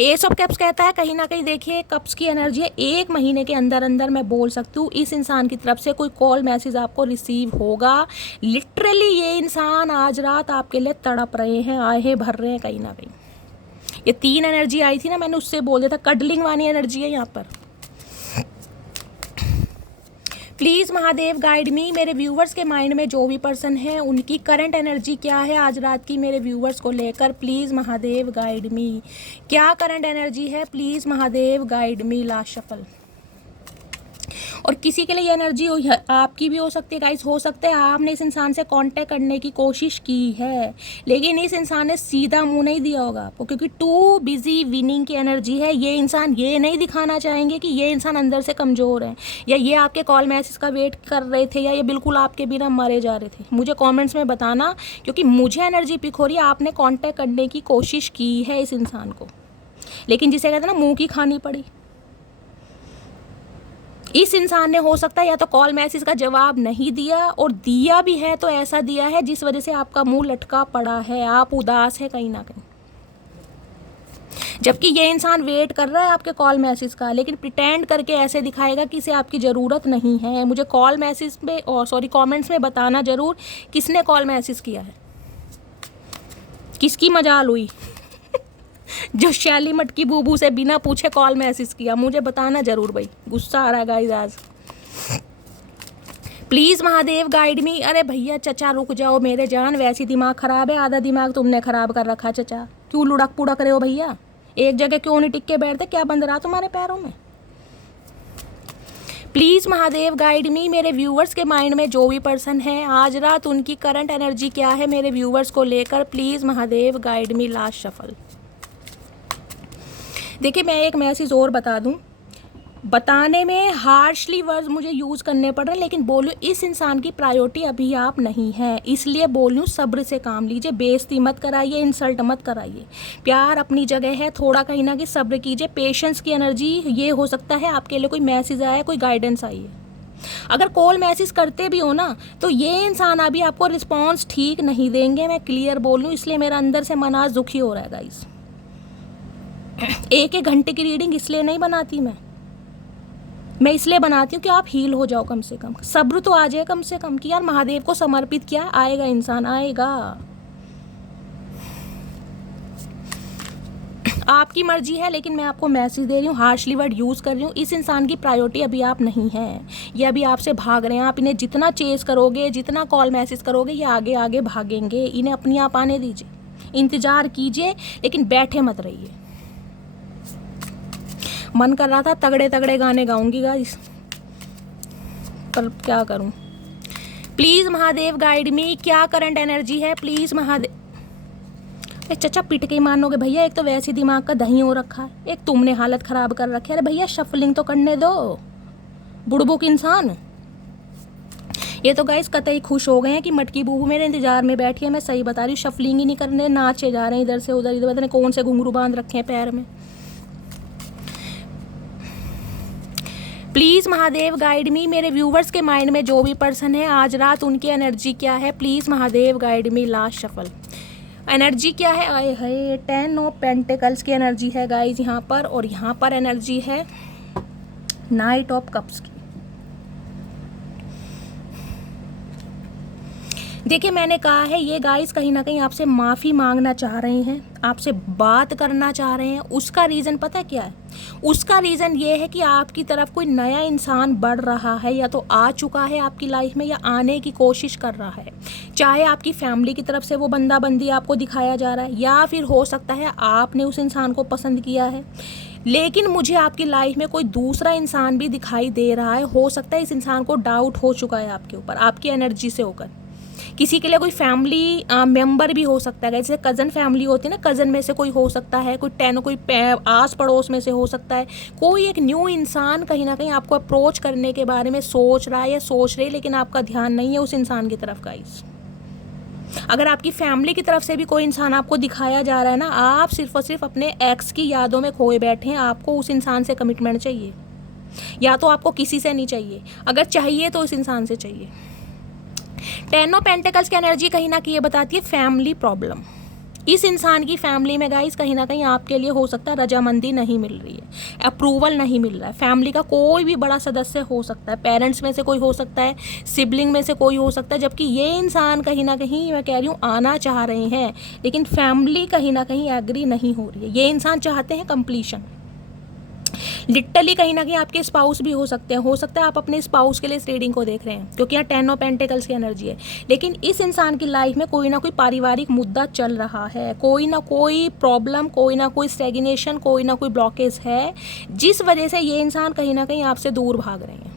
एस ऑफ कप्स कहता है कहीं ना कहीं, देखिए कप्स की एनर्जी है, 1 महीने के अंदर अंदर मैं बोल सकती हूँ इस इंसान की तरफ से कोई कॉल मैसेज आपको रिसीव होगा। लिटरली ये इंसान आज रात आपके लिए तड़प रहे हैं, आहे भर रहे हैं कहीं ना कहीं। ये 3 एनर्जी आई थी ना, मैंने उससे बोल दिया था, कडलिंग वाली एनर्जी है यहाँ पर। प्लीज़ महादेव गाइड मी मेरे व्यूवर्स के माइंड में जो भी पर्सन है उनकी करंट एनर्जी क्या है आज रात की मेरे व्यूवर्स को लेकर। प्लीज़ महादेव गाइड मी, क्या करंट एनर्जी है, please Mahadev guide me. Last shuffle. और किसी के लिए ये एनर्जी आपकी भी हो सकती है गाइस, हो सकता है आपने इस इंसान से कांटेक्ट करने की कोशिश की है, लेकिन इस इंसान ने सीधा मुंह नहीं दिया होगा आपको, क्योंकि टू बिजी विनिंग की एनर्जी है। ये इंसान ये नहीं दिखाना चाहेंगे कि ये इंसान अंदर से कमज़ोर है, या ये आपके कॉल मैसेज का वेट कर रहे थे, या ये बिल्कुल आपके बिना मरे जा रहे थे। मुझे कॉमेंट्स में बताना, क्योंकि मुझे एनर्जी पिक हो रही है आपने कॉन्टैक्ट करने की कोशिश की है इस इंसान को, लेकिन जिसे कहते हैं ना मुँह की खानी पड़ी। इस इंसान ने हो सकता है या तो कॉल मैसेज का जवाब नहीं दिया, और दिया भी है तो ऐसा दिया है जिस वजह से आपका मुंह लटका पड़ा है, आप उदास है कहीं ना कहीं, जबकि ये इंसान वेट कर रहा है आपके कॉल मैसेज का, लेकिन प्रिटेंड करके ऐसे दिखाएगा कि इसे आपकी ज़रूरत नहीं है। मुझे कॉल मैसेज में कमेंट्स में बताना ज़रूर किसने कॉल मैसेज किया है, किसकी मजाल हुई जो शैली मटकी बूबू से बिना पूछे कॉल मैसेज किया, मुझे बताना जरूर भाई, गुस्सा आ रहा है गाइस आज। प्लीज़ महादेव गाइड मी। अरे भैया चचा रुक जाओ मेरे जान, वैसी दिमाग ख़राब है, आधा दिमाग तुमने ख़राब कर रखा चचा, क्यों लुढ़क पुढ़क रहे हो भैया, एक जगह क्यों नहीं टिक के बैठते, क्या बंद रहा तुम्हारे पैरों में। प्लीज़ महादेव गाइड मी मेरे व्यूवर्स के माइंड में जो भी पर्सन है आज रात उनकी करंट एनर्जी क्या है मेरे व्यूवर्स को लेकर। Please Mahadev guide me. Last shuffle. देखिए मैं एक मैसेज और बता दूं, बताने में हार्शली वर्ड्स मुझे यूज़ करने पड़ रहे हैं, लेकिन बोलूँ इस इंसान की प्रायोरिटी अभी आप नहीं है, इसलिए बोल रही हूँ सब्र से काम लीजिए, बेइज्जती मत कराइए, इंसल्ट मत कराइए। प्यार अपनी जगह है, थोड़ा कहीं ना कहीं सब्र कीजिए, पेशेंस की एनर्जी। ये हो सकता है आपके लिए कोई मैसेज आया, कोई गाइडेंस आई है। अगर कॉल मैसेज करते भी हो ना, तो ये इंसान अभी आपको रिस्पॉन्स ठीक नहीं देंगे, मैं क्लियर बोल लूँ, इसलिए मेरा अंदर से मन आज दुखी हो रहा है गाइस। एक घंटे की रीडिंग इसलिए नहीं बनाती मैं इसलिए बनाती हूँ कि आप हील हो जाओ, कम से कम सब्र तो आ जाए कम से कम, कि यार महादेव को समर्पित किया, आएगा इंसान, आएगा। आपकी मर्जी है, लेकिन मैं आपको मैसेज दे रही हूँ, हार्शली वर्ड यूज़ कर रही हूँ। इस इंसान की प्रायोरिटी अभी आप नहीं है, ये अभी आपसे भाग रहे हैं। आप इन्हें जितना चेस करोगे, जितना कॉल मैसेज करोगे, ये आगे आगे भागेंगे। इन्हें अपनी आप आने दीजिए, इंतज़ार कीजिए, लेकिन बैठे मत रहिए। मन कर रहा था तगड़े तगड़े गाने गाऊंगी गाइस, पर क्या करूं। प्लीज़ महादेव गाइड मी, क्या करंट एनर्जी है प्लीज़ महादेव। चचा पिट के ही मानोगे भैया, एक तो वैसे दिमाग का दही हो रखा है, एक तुमने हालत ख़राब कर रखी है। अरे भैया शफलिंग तो करने दो, बुड़बुक इंसान। ये तो गाइस कतई खुश हो गए हैं कि मटकी बूबू मेरे इंतजार में बैठी है। मैं सही बता रही हूँ, शफलिंग ही नहीं करने, नाचे जा रहे हैं इधर से उधर, इधर पता नहीं कौन से घुंघरू बांध रखे हैं पैर में। प्लीज़ महादेव गाइड मी, मेरे व्यूवर्स के माइंड में जो भी पर्सन है आज रात, उनकी एनर्जी क्या है please Mahadev guide me. Last shuffle energy क्या है, आए है 10 ऑफ पेंटिकल्स की एनर्जी है गाइज यहाँ पर, और यहाँ पर एनर्जी है नाइट ऑफ कप्स की। देखिए मैंने कहा है, ये गाइस कहीं ना कहीं आपसे माफ़ी मांगना चाह रहे हैं, आपसे बात करना चाह रहे हैं। उसका रीज़न पता क्या है? उसका रीज़न ये है कि आपकी तरफ कोई नया इंसान बढ़ रहा है, या तो आ चुका है आपकी लाइफ में, या आने की कोशिश कर रहा है। चाहे आपकी फैमिली की तरफ से वो बंदा बंदी आपको दिखाया जा रहा है, या फिर हो सकता है आपने उस इंसान को पसंद किया है, लेकिन मुझे आपकी लाइफ में कोई दूसरा इंसान भी दिखाई दे रहा है। हो सकता है इस इंसान को डाउट हो चुका है आपके ऊपर, आपकी एनर्जी से होकर। किसी के लिए कोई फैमिली मेंबर भी हो सकता है, जैसे कज़न फैमिली होती है ना, कज़न में से कोई हो सकता है, कोई आस पड़ोस में से हो सकता है। कोई एक न्यू इंसान कहीं ना कहीं आपको अप्रोच करने के बारे में सोच रहा है या सोच रही है, लेकिन आपका ध्यान नहीं है उस इंसान की तरफ गाइस। अगर आपकी फैमिली की तरफ से भी कोई इंसान आपको दिखाया जा रहा है ना, आप सिर्फ और सिर्फ अपने एक्स की यादों में खोए बैठे हैं। आपको उस इंसान से कमिटमेंट चाहिए, या तो आपको किसी से नहीं चाहिए, अगर चाहिए तो इस इंसान से चाहिए। 10 ऑफ पेंटिकल्स की एनर्जी कहीं ना कहीं ये बताती है फैमिली प्रॉब्लम। इस इंसान की फैमिली में गाइस कहीं ना कहीं आपके लिए हो सकता है रजामंदी नहीं मिल रही है, अप्रूवल नहीं मिल रहा है। फैमिली का कोई भी बड़ा सदस्य हो सकता है, पेरेंट्स में से कोई हो सकता है, सिबलिंग में से कोई हो सकता है, जबकि ये इंसान कहीं ना कहीं, मैं कह रही हूँ, आना चाह रहे हैं, लेकिन फैमिली कहीं ना कहीं एग्री नहीं हो रही है। ये इंसान चाहते हैं कंप्लीशन। लिटरली कहीं ना कहीं आपके स्पाउस भी हो सकते हैं, हो सकता है आप अपने स्पाउस के लिए इस रीडिंग को देख रहे हैं, क्योंकि यहाँ 10 ऑफ पेंटिकल्स की एनर्जी है। लेकिन इस इंसान की लाइफ में कोई ना कोई पारिवारिक मुद्दा चल रहा है, कोई ना कोई प्रॉब्लम, कोई ना कोई स्टैग्नेशन, कोई ना कोई ब्लॉकेज है, जिस वजह से ये इंसान कहीं ना कहीं आपसे दूर भाग रहे हैं।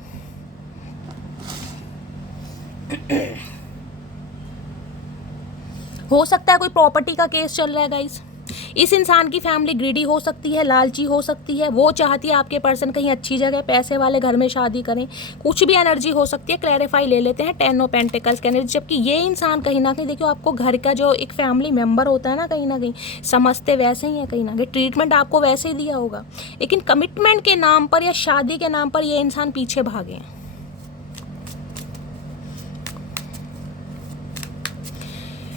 हो सकता है कोई प्रॉपर्टी का केस चल रहा है गाइस। इस इंसान की फैमिली ग्रीडी हो सकती है, लालची हो सकती है, वो चाहती है आपके पर्सन कहीं अच्छी जगह पैसे वाले घर में शादी करें, कुछ भी एनर्जी हो सकती है। क्लैरिफाई ले लेते हैं 10 ऑफ पेंटिकल्स की एनर्जी। जबकि ये इंसान कहीं ना कहीं, देखियो, आपको घर का जो एक फैमिली मेम्बर होता है ना, कहीं ना कहीं समझते वैसे ही है, कहीं ना कहीं ट्रीटमेंट आपको वैसे ही दिया होगा, लेकिन कमिटमेंट के नाम पर या शादी के नाम पर ये इंसान पीछे भागे हैं।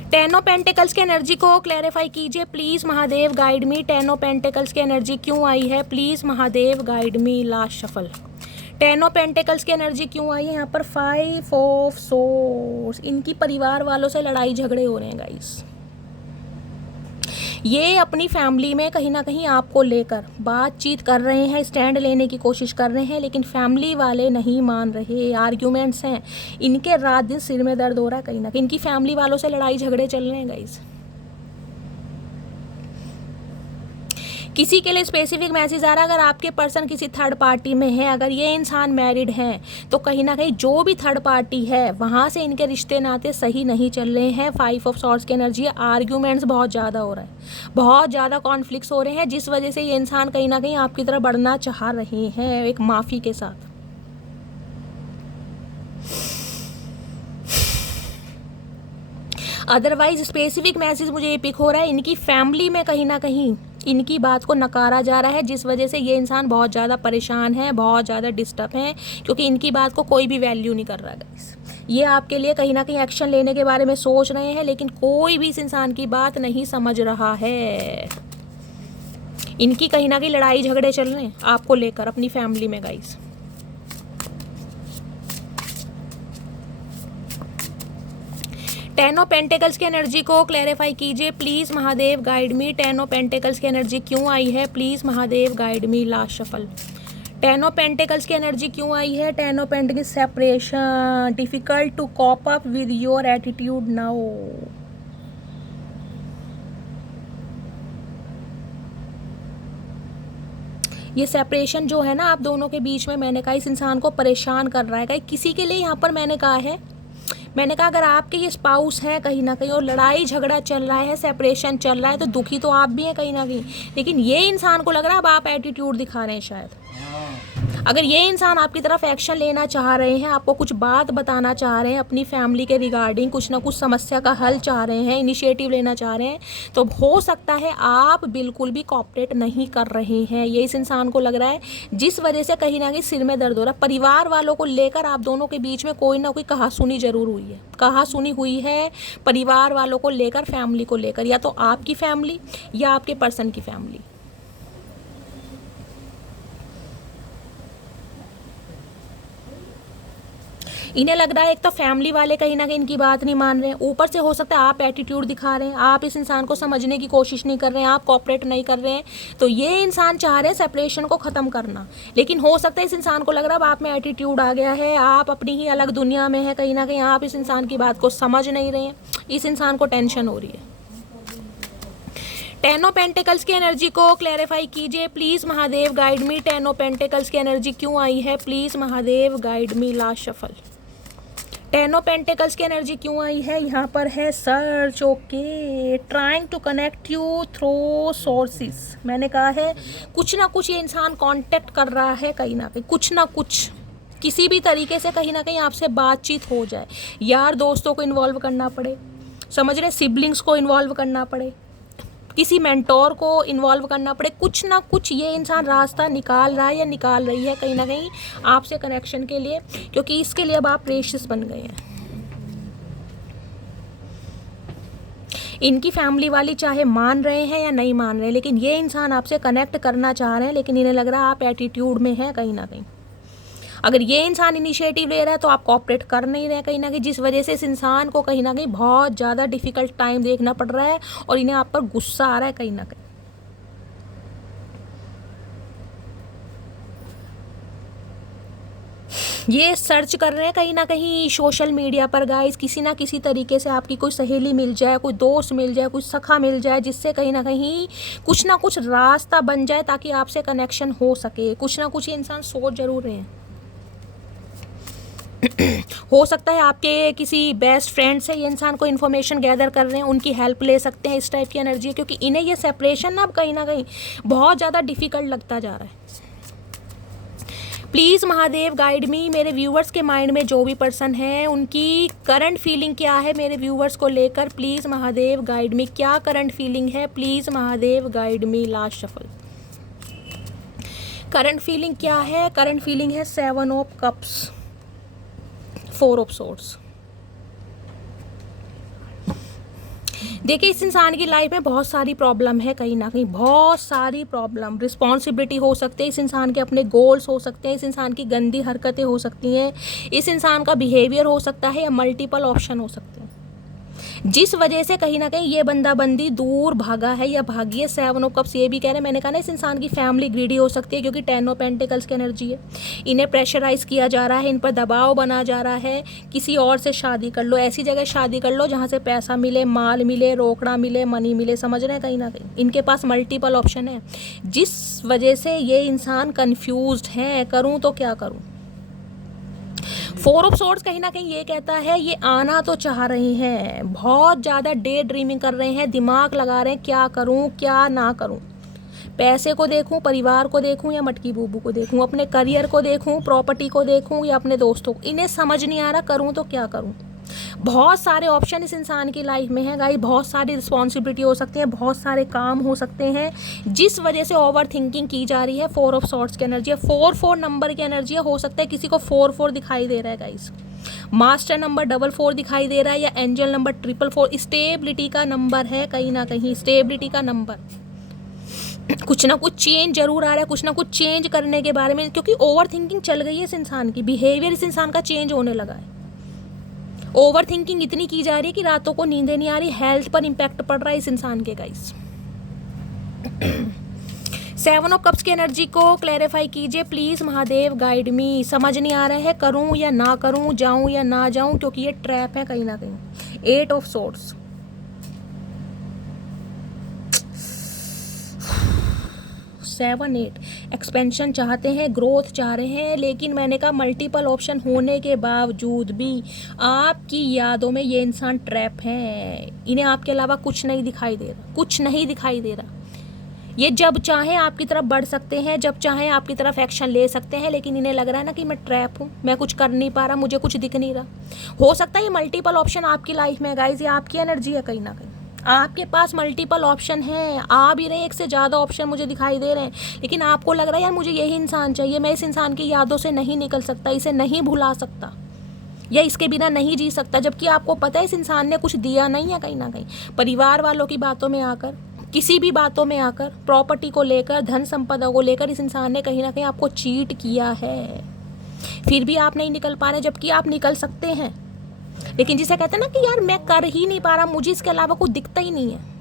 10 ऑफ पेंटिकल्स की एनर्जी को क्लैरिफाई कीजिए please Mahadev guide me. 10 of pentacles की एनर्जी क्यों आई है please Mahadev guide me. Last shuffle 10 of pentacles की एनर्जी क्यों आई है यहाँ पर? 5 ऑफ सोर्स। इनकी परिवार वालों से लड़ाई झगड़े हो रहे हैं गाइस। ये अपनी फैमिली में कहीं ना कहीं आपको लेकर बातचीत कर रहे हैं, स्टैंड लेने की कोशिश कर रहे हैं, लेकिन फैमिली वाले नहीं मान रहे। आर्ग्यूमेंट्स हैं इनके, रात दिन सिर में दर्द हो रहा है कहीं ना कहीं। इनकी फैमिली वालों से लड़ाई झगड़े चल रहे हैं गाइस। किसी के लिए स्पेसिफिक मैसेज आ रहा है, अगर आपके पर्सन किसी थर्ड पार्टी में है, अगर ये इंसान मैरिड हैं, तो कहीं ना कहीं जो भी थर्ड पार्टी है वहाँ से इनके रिश्ते नाते सही नहीं चल रहे हैं। 5 ऑफ सॉर्ड्स की एनर्जी है, आर्ग्यूमेंट्स बहुत ज़्यादा हो रहा है, बहुत ज़्यादा कॉन्फ्लिक्ट्स हो रहे हैं, जिस वजह से ये इंसान कहीं ना कहीं आपकी तरफ बढ़ना चाह रहे हैं एक माफ़ी के साथ। अदरवाइज स्पेसिफिक मैसेज मुझे ये पिक हो रहा है, इनकी फैमिली में कहीं ना कहीं इनकी बात को नकारा जा रहा है, जिस वजह से ये इंसान बहुत ज़्यादा परेशान है, बहुत ज़्यादा डिस्टर्ब है, क्योंकि इनकी बात को कोई भी वैल्यू नहीं कर रहा है गाइस। ये आपके लिए कहीं ना कहीं एक्शन लेने के बारे में सोच रहे हैं, लेकिन कोई भी इस इंसान की बात नहीं समझ रहा है। इनकी कहीं ना कहीं लड़ाई झगड़े चल रहे हैं आपको लेकर अपनी फैमिली में गाइस। टेन ऑफ पेंटिकल्स की एनर्जी को क्लैरिफाई कीजिए please Mahadev, guide me. Ten of pentacles की एनर्जी क्यों आई है please Mahadev, guide me. Last shuffle. Ten of pentacles की एनर्जी क्यों आई है? Ten of pentacles separation, difficult to cope up with your attitude now. ये सेपरेशन जो है ना आप दोनों के बीच में, मैंने कहा इस इंसान को परेशान कर रहा है। किसी के लिए यहाँ पर मैंने कहा अगर आपके ये स्पाउस है कहीं ना कहीं और लड़ाई झगड़ा चल रहा है, सेपरेशन चल रहा है, तो दुखी तो आप भी हैं कहीं ना कहीं, लेकिन ये इंसान को लग रहा है अब आप एटीट्यूड दिखा रहे हैं शायद। अगर ये इंसान आपकी तरफ एक्शन लेना चाह रहे हैं, आपको कुछ बात बताना चाह रहे हैं अपनी फैमिली के रिगार्डिंग, कुछ ना कुछ समस्या का हल चाह रहे हैं, इनिशिएटिव लेना चाह रहे हैं, तो हो सकता है आप बिल्कुल भी कॉपरेट नहीं कर रहे हैं। ये इस इंसान को लग रहा है, जिस वजह से कहीं ना कहीं सिर में दर्द हो रहा है। परिवार वालों को लेकर आप दोनों के बीच में कोई ना कोई कहासुनी जरूर हुई है, कहासुनी हुई है परिवार वालों को लेकर, फैमिली को लेकर, या तो आपकी फैमिली या आपके पर्सन की फैमिली। इन्हें लग रहा है एक तो फैमिली वाले कहीं ना कहीं इनकी बात नहीं मान रहे हैं, ऊपर से हो सकता है आप एटीट्यूड दिखा रहे हैं, आप इस इंसान को समझने की कोशिश नहीं कर रहे हैं, आप कोऑपरेट नहीं कर रहे हैं, तो ये इंसान चाह रहे हैं सेपरेशन को ख़त्म करना, लेकिन हो सकता है इस इंसान को लग रहा है अब आप में एटीट्यूड आ गया है, आप अपनी ही अलग दुनिया में है, कहीं ना कहीं आप इस इंसान की बात को समझ नहीं रहे हैं, इस इंसान को टेंशन हो रही है। टेन ऑफ पेंटिकल्स की एनर्जी को क्लैरिफाई कीजिए please Mahadev, guide me. Ten of pentacles की एनर्जी क्यों आई है please Mahadev, guide me. Last shuffle. Ten of pentacles की एनर्जी क्यों आई है? यहाँ पर है search, okay, trying to connect you through sources. मैंने कहा है कुछ ना कुछ ये इंसान कांटेक्ट कर रहा है कहीं ना कहीं, कुछ ना कुछ किसी भी तरीके से कहीं ना कहीं आपसे बातचीत हो जाए, यार दोस्तों को इन्वॉल्व करना पड़े, समझ रहे, सिबलिंग्स को इन्वॉल्व करना पड़े, किसी मेंटोर को इन्वॉल्व करना पड़े, कुछ ना कुछ ये इंसान रास्ता निकाल रहा है या निकाल रही है कहीं ना कहीं आपसे कनेक्शन के लिए, क्योंकि इसके लिए अब आप प्रेशियस बन गए हैं। इनकी फैमिली वाली चाहे मान रहे हैं या नहीं मान रहे, लेकिन ये इंसान आपसे कनेक्ट करना चाह रहे हैं, लेकिन इन्हें लग रहा है आप एटीट्यूड में हैं कहीं ना कहीं। अगर ये इंसान इनिशिएटिव ले रहा है तो आप कोऑपरेट कर नहीं रहे कहीं ना कहीं, जिस वजह से इस इंसान को कहीं ना कहीं बहुत ज़्यादा डिफिकल्ट टाइम देखना पड़ रहा है और इन्हें आप पर गुस्सा आ रहा है कहीं ना कहीं। ये सर्च कर रहे हैं कहीं ना कहीं सोशल मीडिया पर गाइस, किसी ना किसी तरीके से आपकी कोई सहेली मिल जाए, कोई दोस्त मिल जाए, कोई सखा मिल जाए, जिससे कहीं ना कहीं कुछ ना कुछ रास्ता बन जाए ताकि आपसे कनेक्शन हो सके। कुछ ना कुछ ये इंसान सोच जरूर रहे हैं। हो सकता है आपके किसी बेस्ट फ्रेंड से ये इंसान को इन्फॉर्मेशन गैदर कर रहे हैं, उनकी हेल्प ले सकते हैं, इस टाइप की एनर्जी है, क्योंकि इन्हें ये सेपरेशन ना अब कहीं ना कहीं बहुत ज़्यादा डिफिकल्ट लगता जा रहा है। प्लीज़ महादेव गाइड मी। मेरे व्यूवर्स के माइंड में जो भी पर्सन है उनकी करंट फीलिंग क्या है मेरे व्यूवर्स को लेकर, प्लीज़ महादेव गाइड मी। क्या करंट फीलिंग है please Mahadev guide me. Last shuffle. Current feeling क्या है? करंट फीलिंग है 7 ऑफ कप्स, 4 ऑफ सोर्ड्स। देखिए इस इंसान की लाइफ में बहुत सारी प्रॉब्लम है कहीं ना कहीं, बहुत सारी प्रॉब्लम, रिस्पॉन्सिबिलिटी हो सकती है, इस इंसान के अपने गोल्स हो सकते हैं, इस इंसान की गंदी हरकतें हो सकती हैं, इस इंसान का बिहेवियर हो सकता है, या मल्टीपल ऑप्शन हो सकते हैं। जिस वजह से कहीं ना कहीं ये बंदा बंदी दूर भागा है या भागी है। 7 ऑफ कप्स ये भी कह रहे हैं, मैंने कहा ना इस इंसान की फैमिली ग्रीडी हो सकती है क्योंकि 10 ऑफ पेंटिकल्स की एनर्जी है। इन्हें प्रेशराइज किया जा रहा है, इन पर दबाव बना जा रहा है, किसी और से शादी कर लो, ऐसी जगह शादी कर लो जहाँ से पैसा मिले, माल मिले, रोकड़ा मिले, मनी मिले, समझ रहे हैं। कहीं ना कहीं इनके पास मल्टीपल ऑप्शन है, जिस वजह से ये इंसान कन्फ्यूज्ड है, करूँ तो क्या करूँ। 4 ऑफ सोर्ड्स कहीं ना कहीं ये कहता है ये आना तो चाह रहे हैं, बहुत ज़्यादा डे ड्रीमिंग कर रहे हैं, दिमाग लगा रहे हैं क्या करूं क्या ना करूं, पैसे को देखूं, परिवार को देखूं या मटकी बूबू को देखूं, अपने करियर को देखूं, प्रॉपर्टी को देखूं या अपने दोस्तों को। इन्हें समझ नहीं आ रहा करूं तो क्या करूं। बहुत सारे ऑप्शन इस इंसान की लाइफ में है गाइस, बहुत सारी रिस्पॉन्सिबिलिटी हो सकती है, बहुत सारे काम हो सकते हैं, जिस वजह से ओवर थिंकिंग की जा रही है। 4 ऑफ सॉर्ड्स की एनर्जी है, 4 नंबर की एनर्जी है। हो सकता है किसी को 4 दिखाई दे रहा है गाइस, मास्टर नंबर 4 दिखाई दे रहा है या एंजल नंबर 4 स्टेबिलिटी का नंबर है, कहीं ना कहीं स्टेबिलिटी का नंबर। कुछ ना कुछ चेंज जरूर आ रहा है, कुछ ना कुछ चेंज करने के बारे में, क्योंकि ओवर थिंकिंग चल गई है इस इंसान की, बिहेवियर इस इंसान का चेंज होने लगा है। ओवर थिंकिंग इतनी की जा रही है कि रातों को नींदें नहीं आ रही, हेल्थ पर इंपैक्ट पड़ रहा है इस इंसान के गाइस। 7 ऑफ कप्स की एनर्जी को क्लैरिफाई कीजिए प्लीज महादेव, गाइड मी। समझ नहीं आ रहा है करूं या ना करूं, जाऊं या ना जाऊं, क्योंकि ये ट्रैप है कहीं ना कहीं। 8 ऑफ सोर्ड्स, 7 8 एक्सपेंशन चाहते हैं, ग्रोथ चाह रहे हैं, लेकिन मैंने कहा मल्टीपल ऑप्शन होने के बावजूद भी आपकी यादों में ये इंसान ट्रैप है। इन्हें आपके अलावा कुछ नहीं दिखाई दे रहा, कुछ नहीं दिखाई दे रहा। ये जब चाहे आपकी तरफ बढ़ सकते हैं, जब चाहे आपकी तरफ एक्शन ले सकते हैं, लेकिन इन्हें लग रहा है ना कि मैं ट्रैप हूँ, मैं कुछ कर नहीं पा रहा, मुझे कुछ दिख नहीं रहा। हो सकता है ये मल्टीपल ऑप्शन आपकी लाइफ में गाइस, ये आपकी एनर्जी है कहीं ना कहीं, आपके पास मल्टीपल ऑप्शन हैं, आ भी रहे, एक से ज़्यादा ऑप्शन मुझे दिखाई दे रहे हैं, लेकिन आपको लग रहा है यार मुझे यही इंसान चाहिए, मैं इस इंसान की यादों से नहीं निकल सकता, इसे नहीं भुला सकता या इसके बिना नहीं जी सकता। जबकि आपको पता है इस इंसान ने कुछ दिया नहीं है कहीं ना कहीं। परिवार वालों की बातों में आकर, किसी भी बातों में आकर, प्रॉपर्टी को लेकर, धन संपदा को लेकर इस इंसान ने कहीं ना कहीं आपको चीट किया है, फिर भी आप नहीं निकल पा रहे, जबकि आप निकल सकते हैं। लेकिन जिसे कहते हैं ना कि यार मैं कर ही नहीं पा रहा, मुझे इसके अलावा कुछ दिखता ही नहीं है।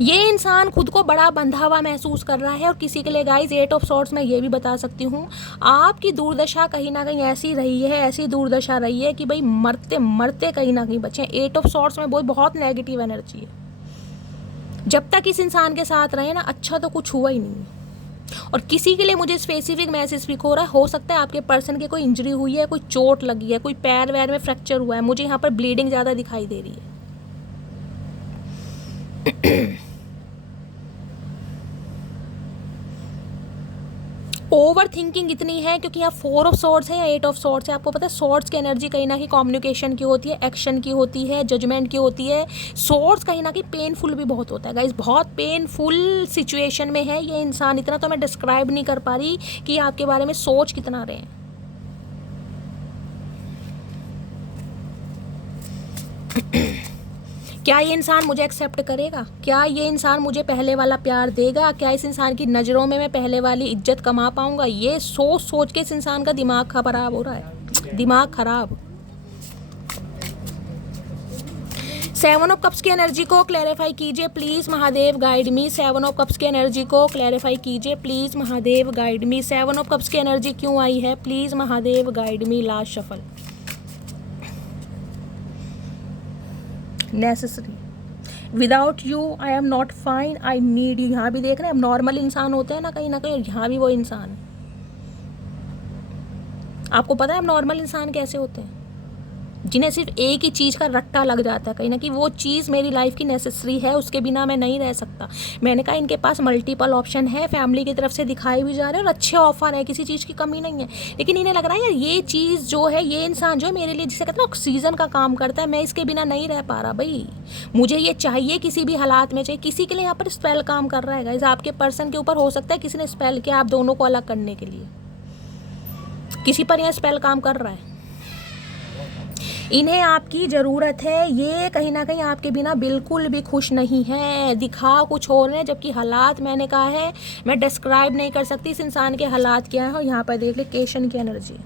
ये इंसान खुद को बड़ा बंधा हुआ महसूस कर रहा है। और किसी के लिए गाइस 8 ऑफ सॉर्ड्स मैं ये भी बता सकती हूँ, आपकी दुर्दशा कहीं ना कहीं ऐसी रही है, ऐसी दुर्दशा रही है कि भाई मरते मरते कहीं ना कहीं बचे। 8 ऑफ सॉर्ड्स में बहुत नेगेटिव एनर्जी है। जब तक इस इंसान के साथ रहे ना, अच्छा तो कुछ हुआ ही नहीं। और किसी के लिए मुझे स्पेसिफिक मैसेज पिक हो रहा है, हो सकता है आपके पर्सन के कोई इंजरी हुई है, कोई चोट लगी है, कोई पैर वैर में फ्रैक्चर हुआ है, मुझे यहाँ पर ब्लीडिंग ज़्यादा दिखाई दे रही है। ओवर थिंकिंग इतनी है क्योंकि यहाँ 4 ऑफ सॉर्ड्स है या 8 ऑफ सॉर्ड्स है। आपको पता है सॉर्ड्स की एनर्जी कहीं ना कहीं कम्युनिकेशन की होती है, एक्शन की होती है, जजमेंट की होती है। सॉर्ड्स कहीं ना कहीं पेनफुल भी बहुत होता है गाइस, बहुत पेनफुल सिचुएशन में है ये इंसान। इतना तो मैं डिस्क्राइब नहीं कर पा रही कि आपके बारे में सोच कितना रहे हैं। क्या ये इंसान मुझे एक्सेप्ट करेगा? क्या ये इंसान मुझे पहले वाला प्यार देगा? क्या इस इंसान की नज़रों में मैं पहले वाली इज्जत कमा पाऊंगा? ये सोच सोच के इस इंसान का दिमाग खराब हो रहा है, दिमाग खराब। 7 ऑफ कप्स की एनर्जी को क्लैरिफाई कीजिए please Mahadev, guide me. 7 of cups की एनर्जी को क्लैरिफाई कीजिए please Mahadev, guide me. 7 of cups की एनर्जी क्यों आई है please Mahadev, guide me. Last shuffle. Necessary, without you I am not fine, I need you. यहाँ भी देख रहे हैं, अब नॉर्मल इंसान होते हैं ना कहीं, और यहाँ भी वो इंसान है। आपको पता है अब नॉर्मल इंसान कैसे होते हैं? जिन्हें सिर्फ एक ही चीज़ का रट्टा लग जाता है कहीं ना कि वो चीज़ मेरी लाइफ की नेसेसरी है, उसके बिना मैं नहीं रह सकता। मैंने कहा इनके पास मल्टीपल ऑप्शन है, फैमिली की तरफ से दिखाई भी जा रहे हैं और अच्छे ऑफर है, किसी चीज़ की कमी नहीं है, लेकिन इन्हें लग रहा है यार ये चीज़ जो है, ये इंसान जो है मेरे लिए जिसे कहते हैं ऑक्सीजन का काम करता है, मैं इसके बिना नहीं रह पा रहा भाई, मुझे ये चाहिए, किसी भी हालात में चाहिए। किसी के लिए यहाँ पर स्पेल काम कर रहा है गाइस, आपके पर्सन के ऊपर हो सकता है किसी ने स्पेल किया आप दोनों को अलग करने के लिए, किसी पर यहाँ स्पेल काम कर रहा है। इन्हें आपकी ज़रूरत है, ये कहीं ना कहीं आपके बिना बिल्कुल भी खुश नहीं है, दिखा कुछ और है, जबकि हालात मैंने कहा है मैं डिस्क्राइब नहीं कर सकती इस इंसान के हालात क्या है। और यहाँ पर देख ले केशन की energy,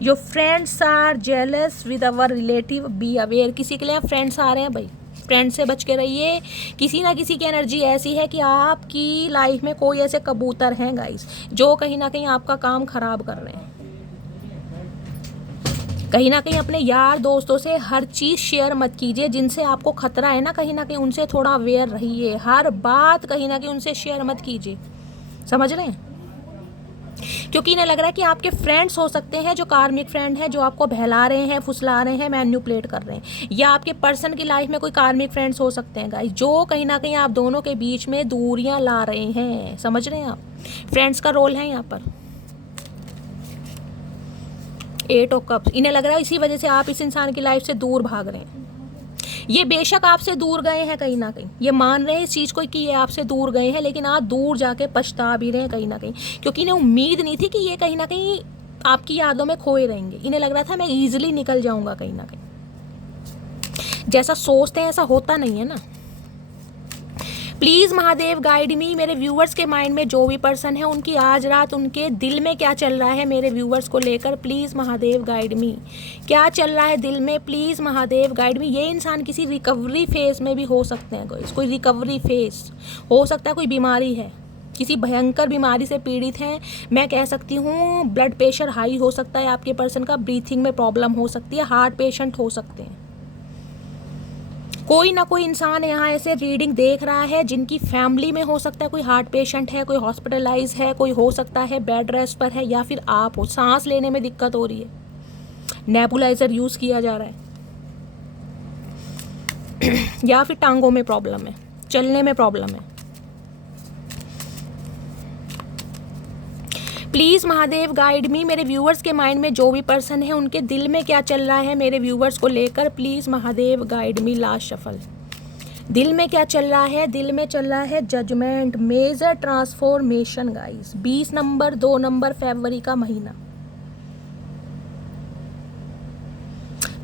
your friends are jealous with our relative, be aware. किसी के लिए फ्रेंड्स आ रहे हैं भाई, फ्रेंड से बच के रहिए। किसी ना किसी की एनर्जी ऐसी है कि आपकी लाइफ में कोई ऐसे कबूतर हैं गाइस जो कहीं ना कहीं आपका काम खराब कर रहे हैं। कहीं ना कहीं अपने यार दोस्तों से हर चीज़ शेयर मत कीजिए, जिनसे आपको खतरा है ना कहीं ना कहीं उनसे थोड़ा अवेयर रहिए। हर बात कहीं ना कहीं उनसे शेयर मत कीजिए, समझ रहे हैं? क्योंकि इन्हें लग रहा है कि आपके फ्रेंड्स हो सकते हैं जो कार्मिक फ्रेंड है, जो आपको बहला रहे हैं, फुसला रहे हैं, मैन्युपुलेट कर रहे हैं। या आपके पर्सन की लाइफ में कोई कार्मिक फ्रेंड्स हो सकते हैं गाइस, जो कहीं ना कहीं आप दोनों के बीच में दूरियां ला रहे हैं। समझ रहे हैं आप? फ्रेंड्स का रोल है यहाँ पर। 8 ऑफ कप्स, इन्हें लग रहा है इसी वजह से आप इस इंसान की लाइफ से दूर भाग रहे हैं। ये बेशक आपसे दूर गए हैं कहीं ना कहीं, ये मान रहे हैं इस चीज़ को कि ये आपसे दूर गए हैं, लेकिन आप दूर जाके पछता भी रहे हैं कहीं ना कहीं, क्योंकि इन्हें उम्मीद नहीं थी कि ये कहीं ना कहीं आपकी यादों में खोए रहेंगे। इन्हें लग रहा था मैं ईजिली निकल जाऊंगा कहीं ना कहीं। जैसा सोचते हैं ऐसा होता नहीं है ना। प्लीज़ महादेव गाइड मी। मेरे व्यूवर्स के माइंड में जो भी पर्सन है उनकी आज रात उनके दिल में क्या चल रहा है मेरे व्यूवर्स को लेकर, प्लीज़ महादेव गाइड मी। क्या चल रहा है दिल में, प्लीज़ महादेव गाइड मी। ये इंसान किसी रिकवरी फेज में भी हो सकते हैं, कोई रिकवरी फेज हो सकता है, कोई बीमारी है, किसी भयंकर बीमारी से पीड़ित हैं। मैं कह सकती हूँ ब्लड प्रेशर हाई हो सकता है आपके पर्सन का, ब्रीथिंग में प्रॉब्लम हो सकती है, हार्ट पेशेंट हो सकते हैं। कोई ना कोई इंसान यहाँ ऐसे रीडिंग देख रहा है जिनकी फैमिली में हो सकता है कोई हार्ट पेशेंट है, कोई हॉस्पिटलाइज है, कोई हो सकता है बेड रेस्ट पर है, या फिर आप हो, सांस लेने में दिक्कत हो रही है, नेबुलाइजर यूज़ किया जा रहा है या फिर टांगों में प्रॉब्लम है, चलने में प्रॉब्लम है। प्लीज़ महादेव गाइड मी। मेरे व्यूवर्स के माइंड में जो भी पर्सन है उनके दिल में क्या चल रहा है मेरे व्यूवर्स को लेकर, please Mahadev guide me. Last shuffle, दिल में क्या चल रहा है? दिल में चल रहा है judgement, major transformation guys. 20 number 2 number फरवरी का महीना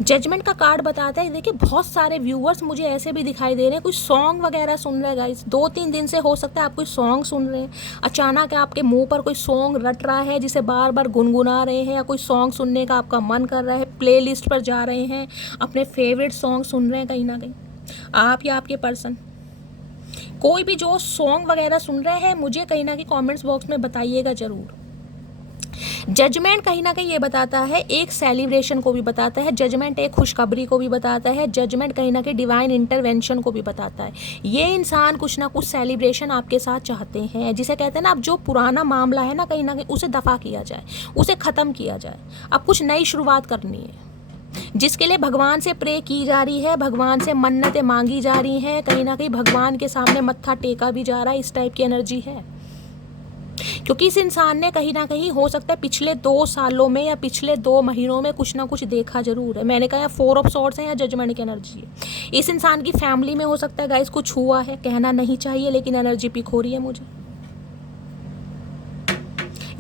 जजमेंट का कार्ड बताता है। देखिए बहुत सारे व्यूवर्स मुझे ऐसे भी दिखाई दे रहे हैं, कुछ सॉन्ग वगैरह सुन रहे हैं गाइस। 2-3 दिन से हो सकता है आप कोई सॉन्ग सुन रहे हैं, अचानक आपके मुंह पर कोई सॉन्ग रट रहा है जिसे बार बार गुनगुना रहे हैं, या कोई सॉन्ग सुनने का आपका मन कर रहा है, प्लेलिस्ट पर जा रहे हैं, अपने फेवरेट सॉन्ग सुन रहे हैं कहीं ना कहीं आप या आपके पर्सन। कोई भी जो सॉन्ग वगैरह सुन रहे हैं मुझे कहीं ना कहीं कॉमेंट्स बॉक्स में बताइएगा ज़रूर। जजमेंट कहीं ना कहीं ये बताता है, एक सेलिब्रेशन को भी बताता है, जजमेंट एक खुशखबरी को भी बताता है, जजमेंट कहीं ना कहीं डिवाइन इंटरवेंशन को भी बताता है। ये इंसान कुछ ना कुछ सेलिब्रेशन आपके साथ चाहते हैं, जिसे कहते हैं ना अब जो पुराना मामला है ना कहीं उसे दफ़ा किया जाए, उसे ख़त्म किया जाए। अब कुछ नई शुरुआत करनी है, जिसके लिए भगवान से प्रे की जा रही है, भगवान से मन्नतें मांगी जा रही हैं, कहीं ना कहीं भगवान के सामने मत्था टेका भी जा रहा है। इस टाइप की एनर्जी है, क्योंकि इस इंसान ने कहीं ना कहीं हो सकता है पिछले 2 सालों में या पिछले 2 महीनों में कुछ ना कुछ देखा जरूर है। मैंने कहा 4 ऑफ सॉर्ड्स है या जजमेंट की एनर्जी है। इस इंसान की फैमिली में हो सकता है गाइस कुछ हुआ है, कहना नहीं चाहिए लेकिन एनर्जी पिक हो रही है मुझे।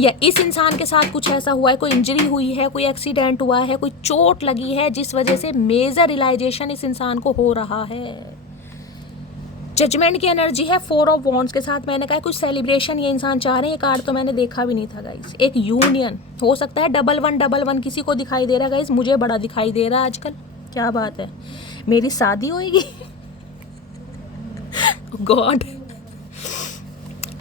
या इस इंसान के साथ कुछ ऐसा हुआ है, कोई इंजरी हुई है, कोई एक्सीडेंट हुआ है, कोई चोट लगी है, जिस वजह से मेजर रियलाइजेशन इस इंसान को हो रहा है। जजमेंट की एनर्जी है 4 ऑफ वॉन्ड्स के साथ। मैंने कहा कुछ सेलिब्रेशन ये इंसान चाह रहे हैं। ये कार्ड तो मैंने देखा भी नहीं था गाइस। एक यूनियन हो सकता है, 1111 किसी को दिखाई दे रहा है गाइस, मुझे बड़ा दिखाई दे रहा है आजकल। क्या बात है, मेरी शादी होएगी गॉड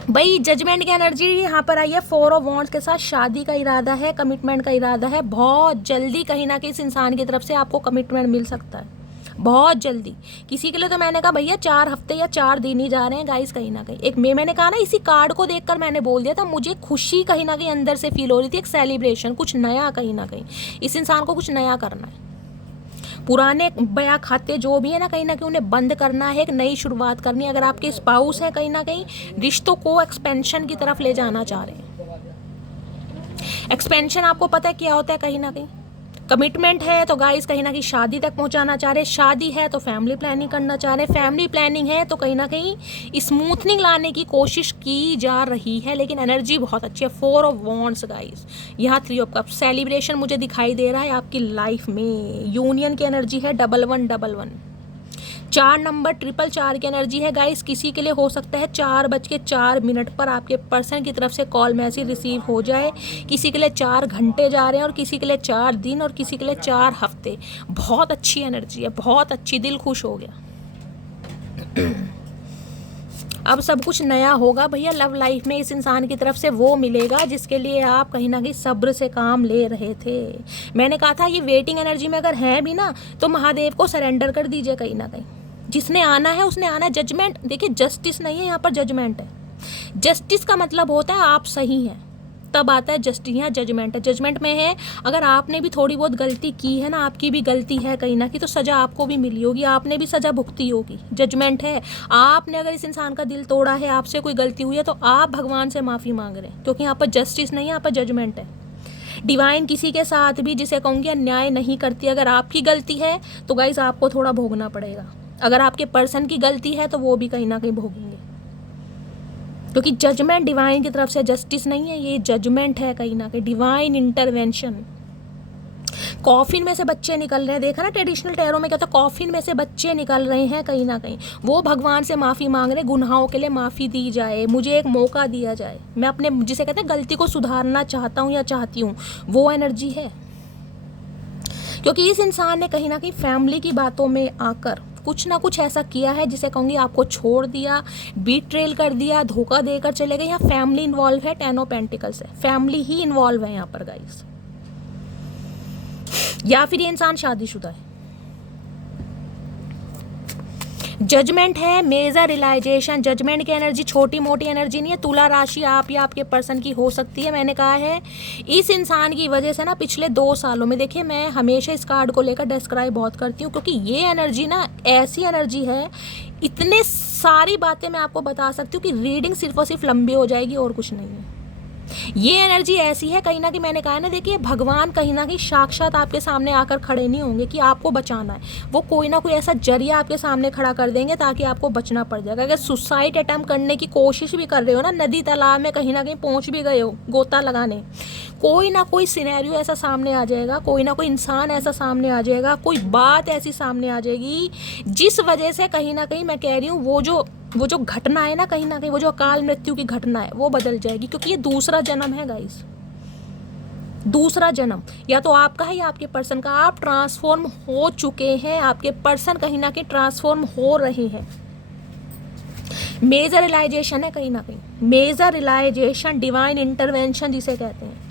भाई। जजमेंट की एनर्जी यहाँ पर आई है 4 ऑफ वॉन्ड्स के साथ। शादी का इरादा है, कमिटमेंट का इरादा है। बहुत जल्दी कहीं ना कहीं इस इंसान की तरफ से आपको कमिटमेंट मिल सकता है, बहुत जल्दी। किसी के लिए तो मैंने कहा भैया 4 हफ्ते या 4 दिन ही जा रहे हैं गाइस कहीं ना कहीं। एक मैंने कहा ना, इसी कार्ड को देखकर मैंने बोल दिया था, मुझे खुशी कहीं ना कहीं अंदर से फील हो रही थी, एक सेलिब्रेशन, कुछ नया कहीं ना कहीं। इस इंसान को कुछ नया करना है, पुराने बया खाते जो भी है ना कहीं उन्हें बंद करना है, एक नई शुरुआत करनी है। अगर आपके स्पाउस है कहीं ना कहीं रिश्तों को एक्सपेंशन की तरफ ले जाना चाह रहे हैं। एक्सपेंशन आपको पता है क्या होता है, कहीं ना कहीं कमिटमेंट है तो गाइस कहीं ना कहीं शादी तक पहुंचाना चाह रहे हैं, शादी है तो फैमिली प्लानिंग करना चाह रहे हैं, फैमिली प्लानिंग है तो कहीं ना कहीं स्मूथनिंग लाने की कोशिश की जा रही है। लेकिन एनर्जी बहुत अच्छी है, 4 ऑफ वॉन्ड्स गाइस। यहाँ 3 ऑफ कप्स, सेलिब्रेशन मुझे दिखाई दे रहा है आपकी लाइफ में। यूनियन की एनर्जी है 1111। 4 नंबर 444 की एनर्जी है गाइस। किसी के लिए हो सकता है 4:04 पर आपके पर्सन की तरफ से कॉल मैसेज रिसीव हो जाए। किसी के लिए 4 घंटे जा रहे हैं और किसी के लिए 4 दिन और किसी के लिए 4 हफ्ते। बहुत अच्छी एनर्जी है, बहुत अच्छी, दिल खुश हो गया। अब सब कुछ नया होगा भैया लव लाइफ में। इस इंसान की तरफ से वो मिलेगा जिसके लिए आप कहीं ना कहीं सब्र से काम ले रहे थे। मैंने कहा था ये वेटिंग एनर्जी में अगर है भी ना तो महादेव को सरेंडर कर दीजिए कहीं ना कहीं। जिसने आना है उसने आना है। जजमेंट देखिए, जस्टिस नहीं है यहाँ पर, जजमेंट है। जस्टिस का मतलब होता है आप सही हैं, तब आता है जस्टिस। यहाँ जजमेंट है। जजमेंट में है अगर आपने भी थोड़ी बहुत गलती की है ना, आपकी भी गलती है कहीं ना कहीं, तो सज़ा आपको भी मिली होगी, आपने भी सज़ा भुगती होगी। जजमेंट है। आपने अगर इस इंसान का दिल तोड़ा है, आपसे कोई गलती हुई है, तो आप भगवान से माफ़ी मांग रहे हैं, क्योंकि यहाँ पर जस्टिस नहीं है, यहाँ पर जजमेंट है। डिवाइन किसी के साथ भी, जिसे कहूँगी, अन्याय नहीं करती। अगर आपकी गलती है तो गाइज आपको थोड़ा भोगना पड़ेगा। अगर आपके पर्सन की गलती है तो वो भी कहीं ना कहीं भोगेंगे, क्योंकि जजमेंट डिवाइन की तरफ से जस्टिस नहीं है, ये जजमेंट है कहीं ना कहीं, डिवाइन इंटरवेंशन। कॉफिन में से बच्चे निकल रहे हैं, देखा ना ट्रेडिशनल टैरो में क्या था, कॉफिन में से बच्चे निकल रहे हैं कहीं ना कहीं। वो भगवान से माफ़ी मांग रहे, गुनाहों के लिए माफ़ी दी जाए, मुझे एक मौका दिया जाए, मैं अपने जिसे कहते हैं गलती को सुधारना चाहता हूँ या चाहती हूँ, वो एनर्जी है। क्योंकि इस इंसान ने कहीं ना कहीं फैमिली की बातों में आकर कुछ ना कुछ ऐसा किया है जिसे कहूँगी आपको छोड़ दिया, बीट्रेल कर दिया, धोखा देकर चले गए। यहाँ फैमिली इन्वॉल्व है, 10 ऑफ पेंटिकल्स है, फैमिली ही इन्वॉल्व है यहाँ पर गाइस। या फिर ये इंसान शादीशुदा है। जजमेंट है, मेजर रियलाइजेशन। जजमेंट की एनर्जी छोटी मोटी एनर्जी नहीं है। तुला राशि आप या आपके पर्सन की हो सकती है। मैंने कहा है इस इंसान की वजह से ना पिछले 2 सालों में, देखिए मैं हमेशा इस कार्ड को लेकर डिस्क्राइब बहुत करती हूँ, क्योंकि ये एनर्जी ना ऐसी एनर्जी है, इतने सारी बातें मैं आपको बता सकती हूँ कि रीडिंग सिर्फ और सिर्फ लंबी हो जाएगी और कुछ नहीं है। ये एनर्जी ऐसी है कहीं ना कहीं, मैंने कहा ना, देखिए भगवान कहीं ना कहीं साक्षात आपके सामने आकर खड़े नहीं होंगे कि आपको बचाना है। वो कोई ना कोई ऐसा जरिया आपके सामने खड़ा कर देंगे ताकि आपको बचना पड़ जाएगा। अगर सुसाइड अटेम्प्ट करने की कोशिश भी कर रहे हो ना, नदी तालाब में कहीं ना कहीं पहुंच भी गए हो गोता लगाने, कोई ना कोई सिनेरियो ऐसा सामने आ जाएगा, कोई ना कोई इंसान ऐसा सामने आ जाएगा, कोई बात ऐसी सामने आ जाएगी जिस वजह से कहीं ना कहीं मैं कह रही हूँ वो जो घटना है ना, कहीं ना कहीं वो जो अकाल मृत्यु की घटना है वो बदल जाएगी। क्योंकि ये दूसरा जन्म है गाइस, दूसरा जन्म या तो आपका है या आपके पर्सन का। आप ट्रांसफॉर्म हो चुके हैं, आपके पर्सन कहीं ना कहीं ट्रांसफॉर्म हो रहे हैं। मेजर रियलाइजेशन है कहीं ना कहीं, मेजर रियलाइजेशन, डिवाइन इंटरवेंशन जिसे कहते हैं।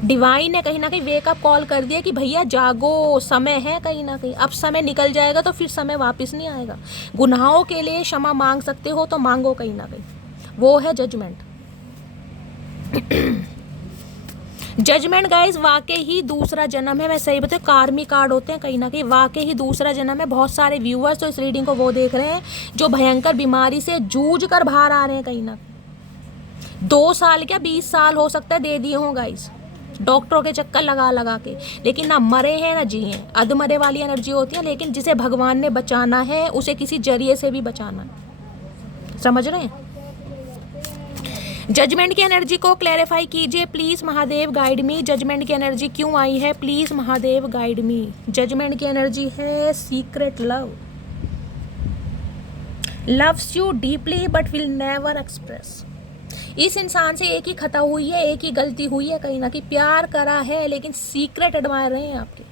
डिवाइन ने कहीं ना कहीं वेकअप कॉल कर दिया कि भैया जागो, समय है कहीं ना कहीं। अब समय निकल जाएगा तो फिर समय वापस नहीं आएगा। गुनाहों के लिए क्षमा मांग सकते हो तो मांगो कहीं ना कहीं, वो है जजमेंट। जजमेंट गाइस वाकई ही दूसरा जन्म है। मैं सही बताऊं, कार्मिक कार्ड होते हैं कहीं ना कहीं, वाकई ही दूसरा जन्म है। बहुत सारे व्यूअर्स तो इस रीडिंग को वो देख रहे हैं जो भयंकर बीमारी से जूझ कर बाहर आ रहे हैं कहीं ना कहीं। 2 साल क्या 20 साल हो सकता है दे दिए हों गाइस, डॉक्टरों के चक्कर लगा लगा के, लेकिन ना मरे हैं ना जिए हैं। अधमरे वाली एनर्जी होती है, लेकिन जिसे भगवान ने बचाना है उसे किसी जरिए से भी बचाना है। समझ रहे हैं? जजमेंट की एनर्जी को क्लैरिफाई कीजिए please, Mahadev guide me. Judgement की एनर्जी क्यों आई है please Mahadev guide me. Judgement की एनर्जी है secret love, loves you deeply but will never express. इस इंसान से एक ही खता हुई है, एक ही गलती हुई है कहीं ना कहीं, प्यार करा है लेकिन सीक्रेट एडमायर रहे हैं आपके।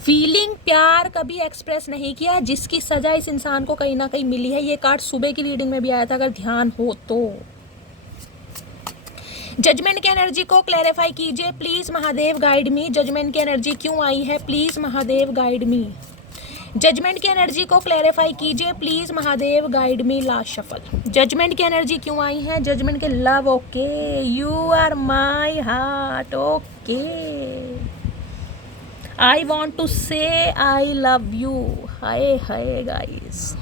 फीलिंग, प्यार कभी एक्सप्रेस नहीं किया, जिसकी सजा इस इंसान को कहीं ना कहीं मिली है। ये कार्ड सुबह की रीडिंग में भी आया था, अगर ध्यान हो तो। जजमेंट की एनर्जी को क्लैरिफाई कीजिए please Mahadev guide me. Judgement की एनर्जी क्यों आई है please Mahadev guide me. Judgement की एनर्जी को क्लैरिफाई कीजिए please Mahadev guide me. Last shuffle. Judgement की एनर्जी क्यों आई है? जजमेंट के love, okay, you are my heart, okay, I want to say I love you. Hi hi guys,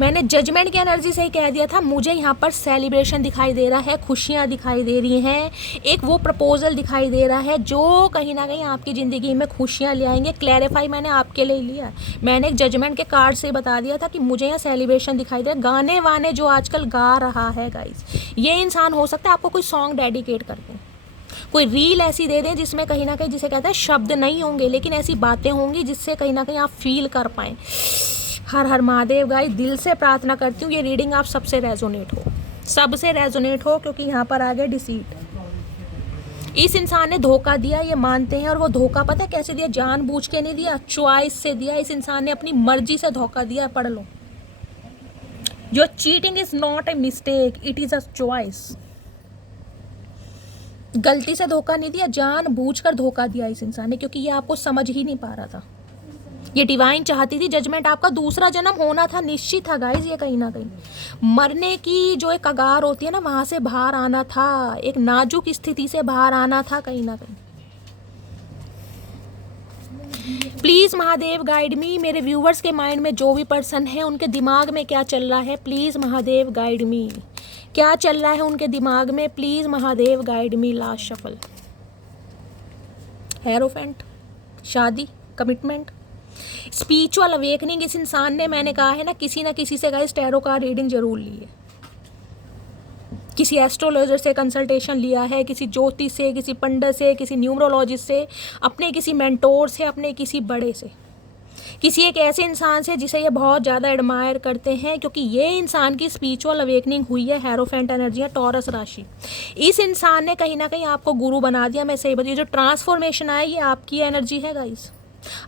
मैंने judgement की एनर्जी से ही कह दिया था। मुझे यहाँ पर सेलिब्रेशन दिखाई दे रहा है, खुशियाँ दिखाई दे रही हैं, एक वो प्रपोजल दिखाई दे रहा है जो कहीं ना कहीं आपकी ज़िंदगी में खुशियाँ ले आएंगे। क्लैरिफाई मैंने आपके लिए लिया, मैंने एक जजमेंट के कार्ड से बता दिया था कि मुझे यहाँ सेलिब्रेशन दिखाई दे रहा है। गाने वाने जो आजकल गा रहा है गाइस, ये इंसान हो सकता है आपको कोई सॉन्ग डेडिकेट करते हैं, कोई रील ऐसी दे दें जिसमें कहीं ना कहीं, जिसे कहते हैं शब्द नहीं होंगे लेकिन ऐसी बातें होंगी जिससे कहीं ना कहीं आप फील कर पाएँ। हर हर महादेव गाइस, दिल से प्रार्थना करती हूँ ये रीडिंग आप सबसे रेजोनेट हो, सबसे रेजोनेट हो, क्योंकि यहाँ पर आ गया डिसीट। इस इंसान ने धोखा दिया, ये मानते हैं, और वो धोखा पता है कैसे दिया? जानबूझ के नहीं दिया, चॉइस से दिया। इस इंसान ने अपनी मर्जी से धोखा दिया। पढ़ लो, your cheating is not a mistake, it is a choice. गलती से धोखा नहीं दिया, जानबूझकर धोखा दिया इस इंसान ने, क्योंकि ये आपको समझ ही नहीं पा रहा था। ये डिवाइन चाहती थी जजमेंट, आपका दूसरा जन्म होना था, निश्चित था गाइज। ये कहीं ना कहीं मरने की जो एक कगार होती है ना, वहां से बाहर आना था, एक नाजुक स्थिति से बाहर आना था कहीं ना कहीं। प्लीज महादेव गाइड मी, मेरे व्यूवर्स के माइंड में जो भी पर्सन है उनके दिमाग में क्या चल रहा है, प्लीज महादेव गाइड मी, क्या चल रहा है उनके दिमाग में, please Mahadev guide me. Last shuffle, hierophant, शादी, कमिटमेंट, स्पिरिचुअल अवेकनिंग। इस इंसान ने, मैंने कहा है ना किसी से गाइस टैरो कार्ड रीडिंग जरूर ली है, किसी एस्ट्रोलॉजर से कंसल्टेशन लिया है, किसी ज्योतिष से, किसी पंडित से, किसी न्यूमरोलॉजिस्ट से, अपने किसी मेंटोर से, अपने किसी बड़े से, किसी एक ऐसे इंसान से जिसे ये बहुत ज़्यादा एडमायर करते हैं, क्योंकि ये इंसान की स्पिरिचुअल अवेकनिंग हुई है। हेरोफेंट एनर्जी है, टॉरस राशि। इस इंसान ने कहीं ना कहीं आपको गुरु बना दिया। मैं सही बताऊँ, जो ट्रांसफॉर्मेशन आई ये आपकी एनर्जी है गाइस।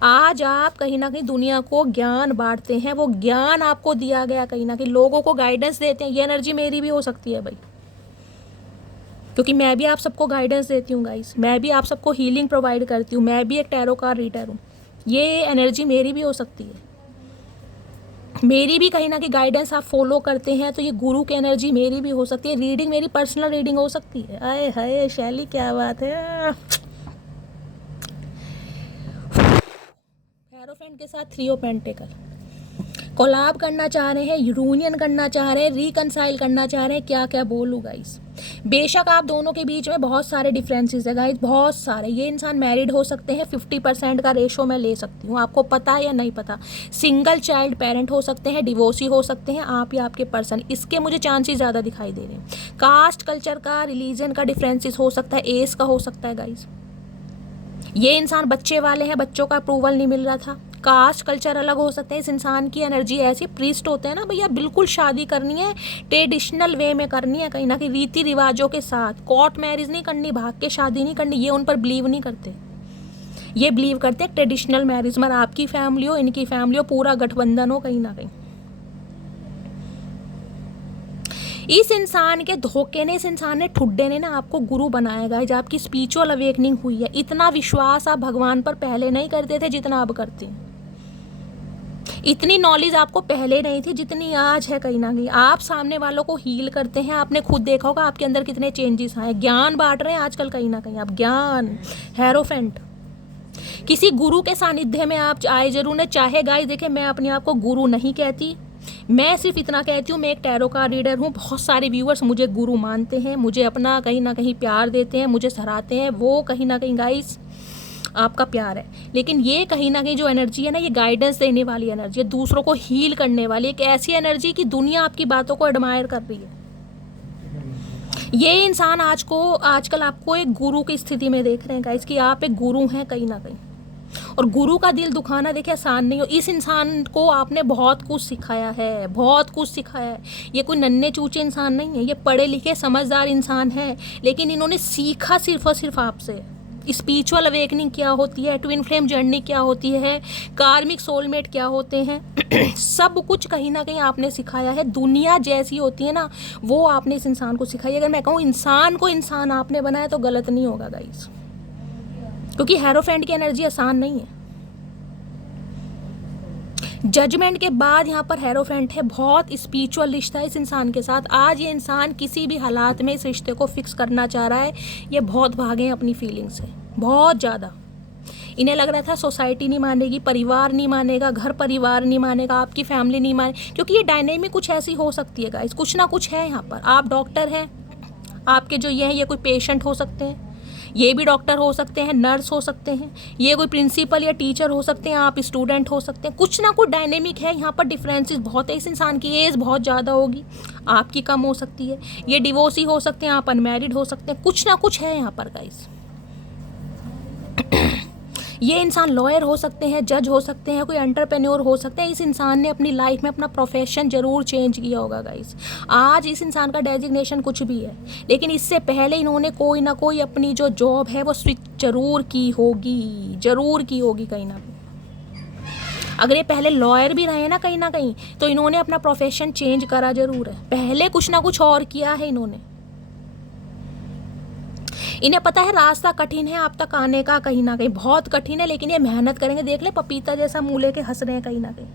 आज आप कहीं ना कहीं दुनिया को ज्ञान बांटते हैं, वो ज्ञान आपको दिया गया, कहीं ना कहीं लोगों को गाइडेंस देते हैं। ये एनर्जी मेरी भी हो सकती है भाई, क्योंकि मैं भी आप सबको गाइडेंस देती हूँ गाइस, मैं भी आप सबको हीलिंग प्रोवाइड करती हूँ, मैं भी एक टैरो कार्ड रीडर हूँ। ये एनर्जी मेरी भी हो सकती है, मेरी भी कहीं ना कहीं गाइडेंस आप फॉलो करते हैं तो ये गुरु की एनर्जी मेरी भी हो सकती है। रीडिंग मेरी पर्सनल रीडिंग हो सकती है। आए हाय शैली, क्या बात है। हेरोफेंट के साथ 3 ऑफ पेंटिकल, कोलैब करना चाह रहे हैं, यूनियन करना चाह रहे हैं, रिकनसाइल करना चाह रहे हैं। क्या क्या बोलूँ गाइस, बेशक आप दोनों के बीच में बहुत सारे डिफरेंसेस है गाइस, बहुत सारे। ये इंसान मैरिड हो सकते हैं, 50% का रेशो मैं ले सकती हूँ, आपको पता है या नहीं पता। सिंगल चाइल्ड पेरेंट हो सकते हैं, डिवोर्सी हो सकते हैं, आप या आपके पर्सन, इसके मुझे चांसेस ज़्यादा दिखाई दे रहे हैं। कास्ट, कल्चर का, रिलीजन का डिफरेंसेस हो सकता है, एज का हो सकता है गाइस। ये इंसान बच्चे वाले हैं, बच्चों का अप्रूवल नहीं मिल रहा था। कास्ट, कल्चर अलग हो सकते हैं। इस इंसान की एनर्जी ऐसी, प्रीस्ट होते हैं ना भैया, बिल्कुल शादी करनी है ट्रेडिशनल वे में करनी है, कहीं ना कहीं रीति रिवाजों के साथ। कोर्ट मैरिज नहीं करनी, भाग के शादी नहीं करनी, ये उन पर बिलीव नहीं करते। ये बिलीव करते हैं ट्रेडिशनल मैरिज में, आपकी फैमिली हो, इनकी फैमिली हो, पूरा गठबंधन हो कहीं ना कहीं। इस इंसान के धोखे ने, इस इंसान ने, ठुड्डे ने ना आपको गुरु बनाएगा। जब आपकी स्पिरिचुअल अवेकनिंग हुई है, इतना विश्वास आप भगवान पर पहले नहीं करते थे जितना अब करते हैं। इतनी नॉलेज आपको पहले नहीं थी जितनी आज है। कहीं ना कहीं आप सामने वालों को हील करते हैं, आपने खुद देखा होगा आपके अंदर कितने चेंजेस आए। ज्ञान बांट रहे हैं आजकल कहीं ना कहीं आप, ज्ञान। हेरोफेंट, किसी गुरु के सानिध्य में आप आए जरूर ने, चाहे गाइस देखें मैं अपने आप को गुरु नहीं कहती, मैं सिर्फ इतना कहती हूँ मैं एक टैरो कार्ड रीडर हूँ। बहुत सारे व्यूअर्स मुझे गुरु मानते हैं, मुझे अपना कहीं ना कहीं प्यार देते हैं, मुझे सराहते हैं, वो कहीं ना कहीं गाइस आपका प्यार है। लेकिन ये कहीं ना कहीं जो एनर्जी है ना, ये गाइडेंस देने वाली एनर्जी है, दूसरों को हील करने वाली एक ऐसी एनर्जी की दुनिया आपकी बातों को एडमायर कर रही है। ये इंसान आजकल आपको एक गुरु की स्थिति में देख रहे हैं गाइस, कि आप एक गुरु हैं कहीं ना कहीं। और गुरु का दिल दुखाना देखिए आसान नहीं हो। इस इंसान को आपने बहुत कुछ सिखाया है, बहुत कुछ सिखाया है। ये कोई नन्हे चूचे इंसान नहीं है, ये पढ़े लिखे समझदार इंसान है, लेकिन इन्होंने सीखा सिर्फ और सिर्फ आपसे। स्पिरिचुअल अवेकनिंग क्या होती है, ट्विन फ्लेम जर्नी क्या होती है, कार्मिक सोलमेट क्या होते हैं सब कुछ कहीं ना कहीं आपने सिखाया है। दुनिया जैसी होती है ना, वो आपने इस इंसान को सिखाई। अगर मैं कहूँ इंसान को इंसान आपने बनाया तो गलत नहीं होगा गाइस, क्योंकि हेरोफेंट की एनर्जी आसान नहीं है। जजमेंट के बाद यहाँ पर हेरोफेंट है, बहुत स्पिरिचुअल रिश्ता है इस इंसान के साथ। आज ये इंसान किसी भी हालात में इस रिश्ते को फिक्स करना चाह रहा है। ये बहुत भागे हैं अपनी फीलिंग से, बहुत ज़्यादा। इन्हें लग रहा था सोसाइटी नहीं मानेगी, परिवार नहीं मानेगा, घर परिवार नहीं मानेगा, आपकी फैमिली नहीं माने, क्योंकि ये डायनेमिक कुछ ऐसी हो सकती है गाइस, कुछ ना कुछ है यहाँ पर। आप डॉक्टर हैं, आपके जो ये हैं ये कोई पेशेंट हो सकते हैं, ये भी डॉक्टर हो सकते हैं, नर्स हो सकते हैं, ये कोई प्रिंसिपल या टीचर हो सकते हैं, आप स्टूडेंट हो सकते हैं। कुछ ना कुछ डायनेमिक है यहाँ पर, डिफरेंसेस बहुत है। इस इंसान की एज बहुत ज़्यादा होगी, आपकी कम हो सकती है। ये डिवोर्सी हो सकते हैं, आप अनमैरिड हो सकते हैं। कुछ ना कुछ है यहाँ पर गाइस। ये इंसान लॉयर हो सकते हैं, जज हो सकते हैं, कोई एंटरप्रेन्योर हो सकते हैं। इस इंसान ने अपनी लाइफ में अपना प्रोफेशन ज़रूर चेंज किया होगा गाइस। आज इस इंसान का डेजिग्नेशन कुछ भी है, लेकिन इससे पहले इन्होंने कोई ना कोई अपनी जो जॉब है वो स्विच जरूर की होगी, जरूर की होगी कहीं ना कहीं। अगर ये पहले लॉयर भी रहे ना कहीं, तो इन्होंने अपना प्रोफेशन चेंज करा जरूर है। पहले कुछ ना कुछ और किया है इन्होंने। इन्हें पता है रास्ता कठिन है आप तक आने का, कहीं ना कहीं बहुत कठिन है, लेकिन ये मेहनत करेंगे। देख ले पपीता जैसा मुंह लेके हंस रहे हैं कहीं ना कहीं।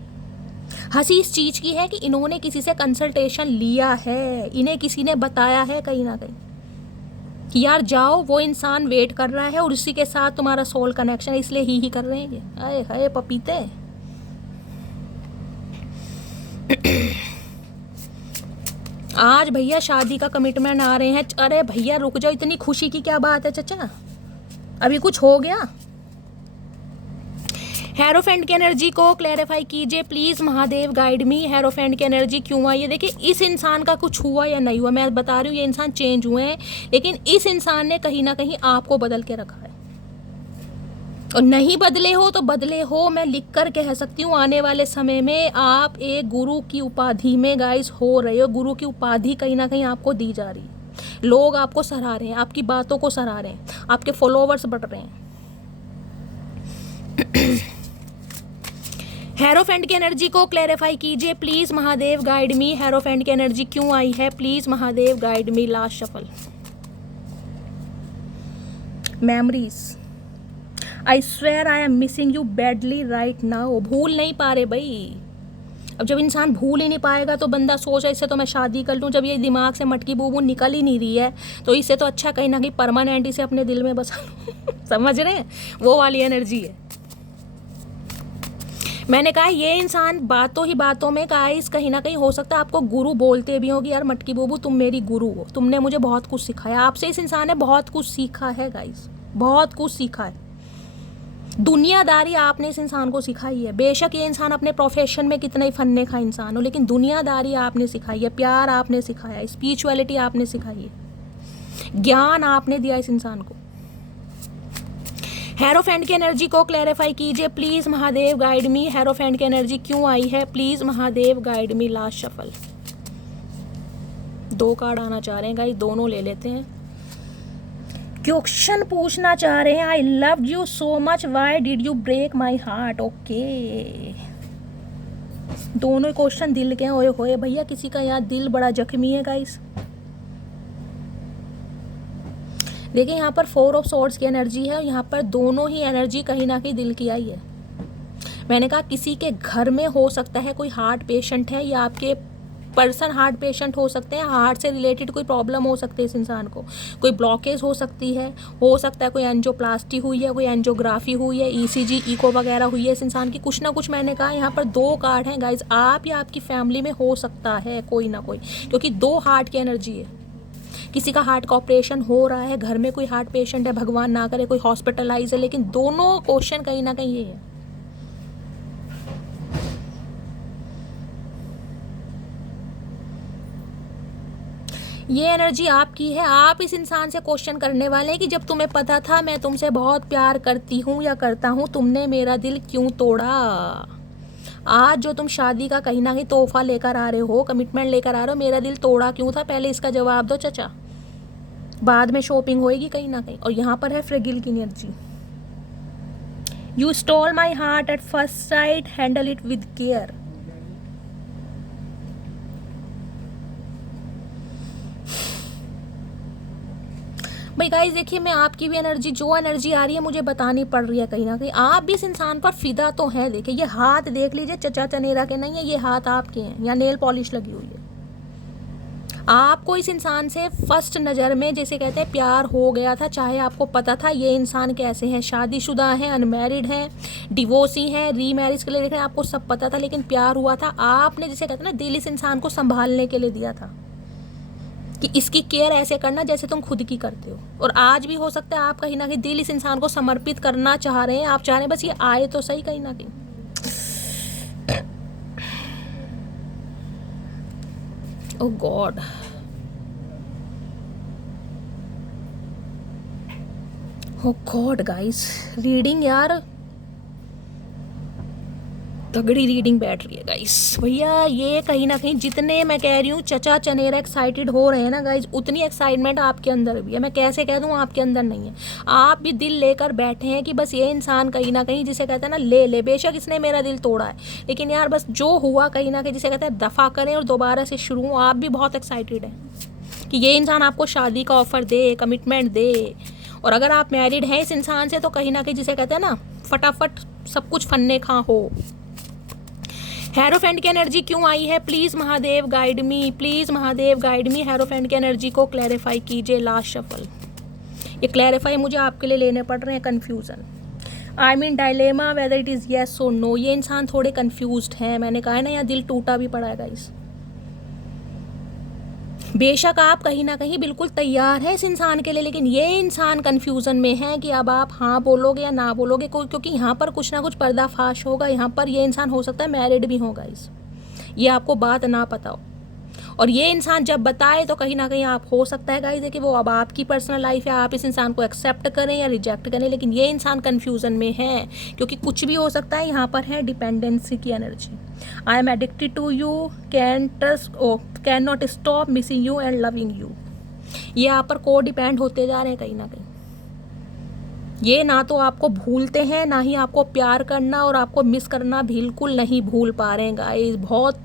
हंसी इस चीज़ की है कि इन्होंने किसी से कंसल्टेशन लिया है, इन्हें किसी ने बताया है कहीं ना कहीं कि यार जाओ, वो इंसान वेट कर रहा है और उसी के साथ तुम्हारा सोल कनेक्शन है, इसलिए ही कर रहे हैं ये। आए हाय पपीते। आज भैया शादी का कमिटमेंट आ रहे हैं। अरे भैया रुक जाओ, इतनी खुशी की क्या बात है चचा, अभी कुछ हो गया? हेरोफेंट की एनर्जी को क्लैरिफाई कीजिए please, Mahadev guide me. Hierophant की एनर्जी क्यों आई है? देखिए इस इंसान का कुछ हुआ या नहीं हुआ, मैं बता रही हूँ ये इंसान चेंज हुए हैं, लेकिन इस इंसान ने कहीं ना कहीं आपको बदल के रखा है। और नहीं बदले हो तो बदले हो, मैं लिख कर कह सकती हूँ आने वाले समय में आप एक गुरु की उपाधि में गाइस हो रहे हो। गुरु की उपाधि कहीं ना कहीं आपको दी जा रही है, लोग आपको सराह रहे हैं, आपकी बातों को सराह रहे हैं, आपके फॉलोवर्स बढ़ रहे हैं। हेरोफेंट की एनर्जी को क्लैरिफाई कीजिए please, Mahadev guide me. Hierophant की एनर्जी क्यों आई है please, Mahadev guide me. Last shuffle. Memories, I swear I am missing you badly right now. भूल नहीं पा रहे भाई। अब जब इंसान भूल ही नहीं पाएगा तो बंदा सोचा इससे तो मैं शादी कर लूँ। जब ये दिमाग से मटकी बूबू निकल ही नहीं रही है तो इससे तो अच्छा कहीं ना कहीं परमानेंट इसे अपने दिल में बसा लूँ। समझ रहे हैं, वो वाली एनर्जी है। मैंने कहा ये इंसान बातों ही बातों में गाइस कहीं ना कहीं हो सकता है आपको गुरु बोलते भी होगी, यार मटकी बूबू तुम मेरी गुरु हो, तुमने मुझे बहुत कुछ सिखाया। आपसे इस इंसान ने बहुत कुछ सीखा है गाइस, बहुत कुछ सीखा है। दुनियादारी आपने इस इंसान को सिखाई है। बेशक ये इंसान अपने प्रोफेशन में कितना ही फन्ने का इंसान हो, लेकिन दुनियादारी आपने सिखाई है, प्यार आपने सिखाया है, स्पिरिचुअलिटी आपने सिखाई है, ज्ञान आपने दिया इस इंसान को। हेरोफेंट की एनर्जी को क्लैरिफाई कीजिए please, Mahadev guide me. Hierophant की एनर्जी क्यों आई है please, Mahadev guide me. Last shuffle. 2 card आना चाह रहे हैं गाइस, दोनों ले लेते हैं। क्वेश्चन पूछना चाह रहे हैं, I love you so much, why did you break my heart. Okay, दोनों क्वेश्चन दिल के हैं। ओए होए भैया, किसी का यहाँ दिल बड़ा जख्मी है गाइस। देखिए यहाँ पर 4 ऑफ सॉर्ड्स की एनर्जी है और यहाँ पर दोनों ही एनर्जी कहीं ना कहीं दिल की आई है। मैंने कहा किसी के घर में हो सकता है कोई हार्ट पेशेंट है, या आपके पर्सन हार्ट पेशेंट हो सकते हैं, हार्ट से रिलेटेड कोई प्रॉब्लम हो सकती है इस इंसान को, कोई ब्लॉकेज हो सकती है, हो सकता है कोई एंजियोप्लास्टी हुई है, कोई एंजियोग्राफी हुई है, ईसीजी इको वगैरह हुई है इस इंसान की, कुछ ना कुछ। मैंने कहा यहाँ पर 2 कार्ड हैं गाइज, आप या आपकी फैमिली में हो सकता है कोई ना कोई, क्योंकि 2 हार्ट की एनर्जी है। किसी का हार्ट का ऑपरेशन हो रहा है, घर में कोई हार्ट पेशेंट है, भगवान ना करे कोई हॉस्पिटलाइज है, लेकिन दोनों क्वेश्चन कहीं ना कहीं ये है। ये एनर्जी आपकी है। आप इस इंसान से क्वेश्चन करने वाले हैं कि जब तुम्हें पता था मैं तुमसे बहुत प्यार करती हूँ या करता हूँ, तुमने मेरा दिल क्यों तोड़ा। आज जो तुम शादी का कहीं ना कहीं तोहफा लेकर आ रहे हो, कमिटमेंट लेकर आ रहे हो, मेरा दिल तोड़ा क्यों था, पहले इसका जवाब दो चचा, बाद में शॉपिंग होएगी कहीं ना कहीं। और यहाँ पर है फ्रेगिल की energy. You stole my heart at first sight, handle it with care. भाई गाइस देखिए, मैं आपकी भी एनर्जी, जो एनर्जी आ रही है मुझे बतानी पड़ रही है कहीं ना कहीं। आप भी इस इंसान पर फिदा तो है। देखिए ये हाथ देख लीजिए, चचा चनेरा के नहीं है, ये हाथ आपके हैं, या नेल पॉलिश लगी हुई है। आपको इस इंसान से फर्स्ट नज़र में जैसे कहते हैं प्यार हो गया था, चाहे आपको पता था ये इंसान कैसे है, शादीशुदा है, अनमैरिड है, डिवोर्सी है, रीमैरिज के लिए देख रहे हैं, आपको सब पता था, लेकिन प्यार हुआ था। आपने जैसे कहते हैं ना दिल इस इंसान को संभालने के लिए दिया था कि इसकी केयर ऐसे करना जैसे तुम खुद की करते हो। और आज भी हो सकता है आप कहीं ना कहीं दिल इस इंसान को समर्पित करना चाह रहे हैं, आप चाह रहे हैं बस ये आए तो सही कहीं ना कहीं। ओ गॉड, ओ गॉड गाइस, रीडिंग यार तगड़ी रीडिंग बैठ रही है गाइस। भैया ये कहीं ना कहीं जितने मैं कह रही हूँ चचा चनेरा एक्साइटेड हो रहे हैं ना गाइस, उतनी एक्साइटमेंट आपके अंदर भी है। मैं कैसे कह दूँ आपके अंदर नहीं है, आप भी दिल लेकर बैठे हैं कि बस ये इंसान कहीं ना कहीं, जिसे कहते हैं ना ले ले, बेशक इसने मेरा दिल तोड़ा है लेकिन यार बस जो हुआ कहीं ना कहीं जिसे कहते हैं दफ़ा करें और दोबारा से शुरू हो। आप भी बहुत एक्साइटेड हैं कि ये इंसान आपको शादी का ऑफर दे, कमिटमेंट दे। और अगर आप मैरिड हैं इस इंसान से तो कहीं ना कहीं जिसे कहते हैं ना फटाफट सब कुछ फन्ने खा हो। हेरोफेंट की एनर्जी क्यों आई है? Please Mahadev guide me, please Mahadev guide me. Hierophant की एनर्जी को क्लैरिफाई कीजिए। लास्ट शफल, ये क्लैरिफाई मुझे आपके लिए लेने पड़ रहे हैं। Confusion, I mean dilemma, whether it is yes और नो। ये इंसान थोड़े कन्फ्यूज्ड हैं। मैंने कहा है ना यहाँ दिल टूटा भी पड़ा है गाइस। बेशक आप कहीं ना कहीं बिल्कुल तैयार हैं इस इंसान के लिए, लेकिन ये इंसान कन्फ्यूज़न में है कि अब आप हाँ बोलोगे या ना बोलोगे, क्योंकि यहाँ पर कुछ ना कुछ पर्दाफाश होगा। यहाँ पर ये इंसान हो सकता है मैरिड भी होगा इस, ये आपको बात ना पता हो। और ये इंसान जब बताए तो कहीं ना कहीं आप हो सकता है गाइस कि वो अब आपकी पर्सनल लाइफ है, आप इस इंसान को एक्सेप्ट करें या रिजेक्ट करें। लेकिन ये इंसान कन्फ्यूज़न में है क्योंकि कुछ भी हो सकता है। यहाँ पर है डिपेंडेंसी की energy. I am addicted to you, can trust oh can not stop missing you and loving you. ये आप पर को डिपेंड होते जा रहे हैं कहीं ना कहीं। ये ना तो आपको भूलते हैं ना ही आपको प्यार करना और आपको मिस करना बिल्कुल नहीं भूल पा रहे हैं गाइस। बहुत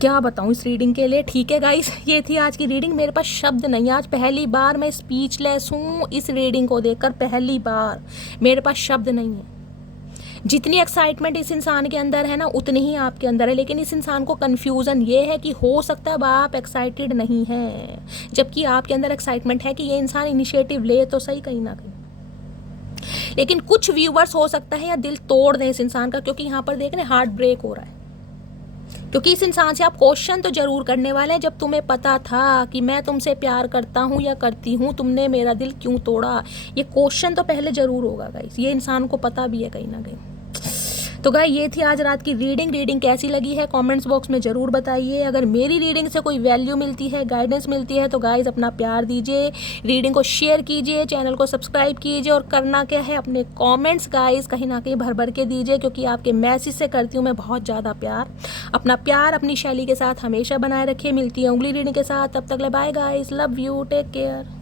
क्या बताऊँ इस रीडिंग के लिए। ठीक है गाइस, ये थी आज की रीडिंग। मेरे पास शब्द नहीं है, आज पहली बार मैं स्पीचलेस हूँ इस रीडिंग को देखकर। पहली बार मेरे पास शब्द नहीं है। जितनी एक्साइटमेंट इस इंसान के अंदर है ना उतनी ही आपके अंदर है, लेकिन इस इंसान को कन्फ्यूज़न ये है कि हो सकता है अब आप एक्साइटेड नहीं हैं, जबकि आपके अंदर एक्साइटमेंट है कि ये इंसान इनिशिएटिव ले तो सही कहीं ना कहीं। लेकिन कुछ व्यूवर्स हो सकता है या दिल तोड़ दें इस इंसान का, क्योंकि यहाँ पर देख रहे हैं हार्ट ब्रेक हो रहा है। क्योंकि इस इंसान से आप क्वेश्चन तो जरूर करने वाले हैं, जब तुम्हें पता था कि मैं तुमसे प्यार करता हूँ या करती हूँ, तुमने मेरा दिल क्यों तोड़ा, ये क्वेश्चन तो पहले ज़रूर होगा गाइस। ये इंसान को पता भी है कहीं ना कहीं। तो गाइस ये थी आज रात की रीडिंग कैसी लगी है कमेंट्स बॉक्स में ज़रूर बताइए। अगर मेरी रीडिंग से कोई वैल्यू मिलती है, गाइडेंस मिलती है तो गाइस अपना प्यार दीजिए, रीडिंग को शेयर कीजिए, चैनल को सब्सक्राइब कीजिए और करना क्या है अपने कमेंट्स गाइस कहीं ना कहीं भर भर के दीजिए, क्योंकि आपके मैसेज से करती हूँ मैं बहुत ज़्यादा प्यार। अपना प्यार अपनी शैली के साथ हमेशा बनाए रखिए। मिलती है अगली रीडिंग के साथ, तब तक ले bye guys, love you, take care.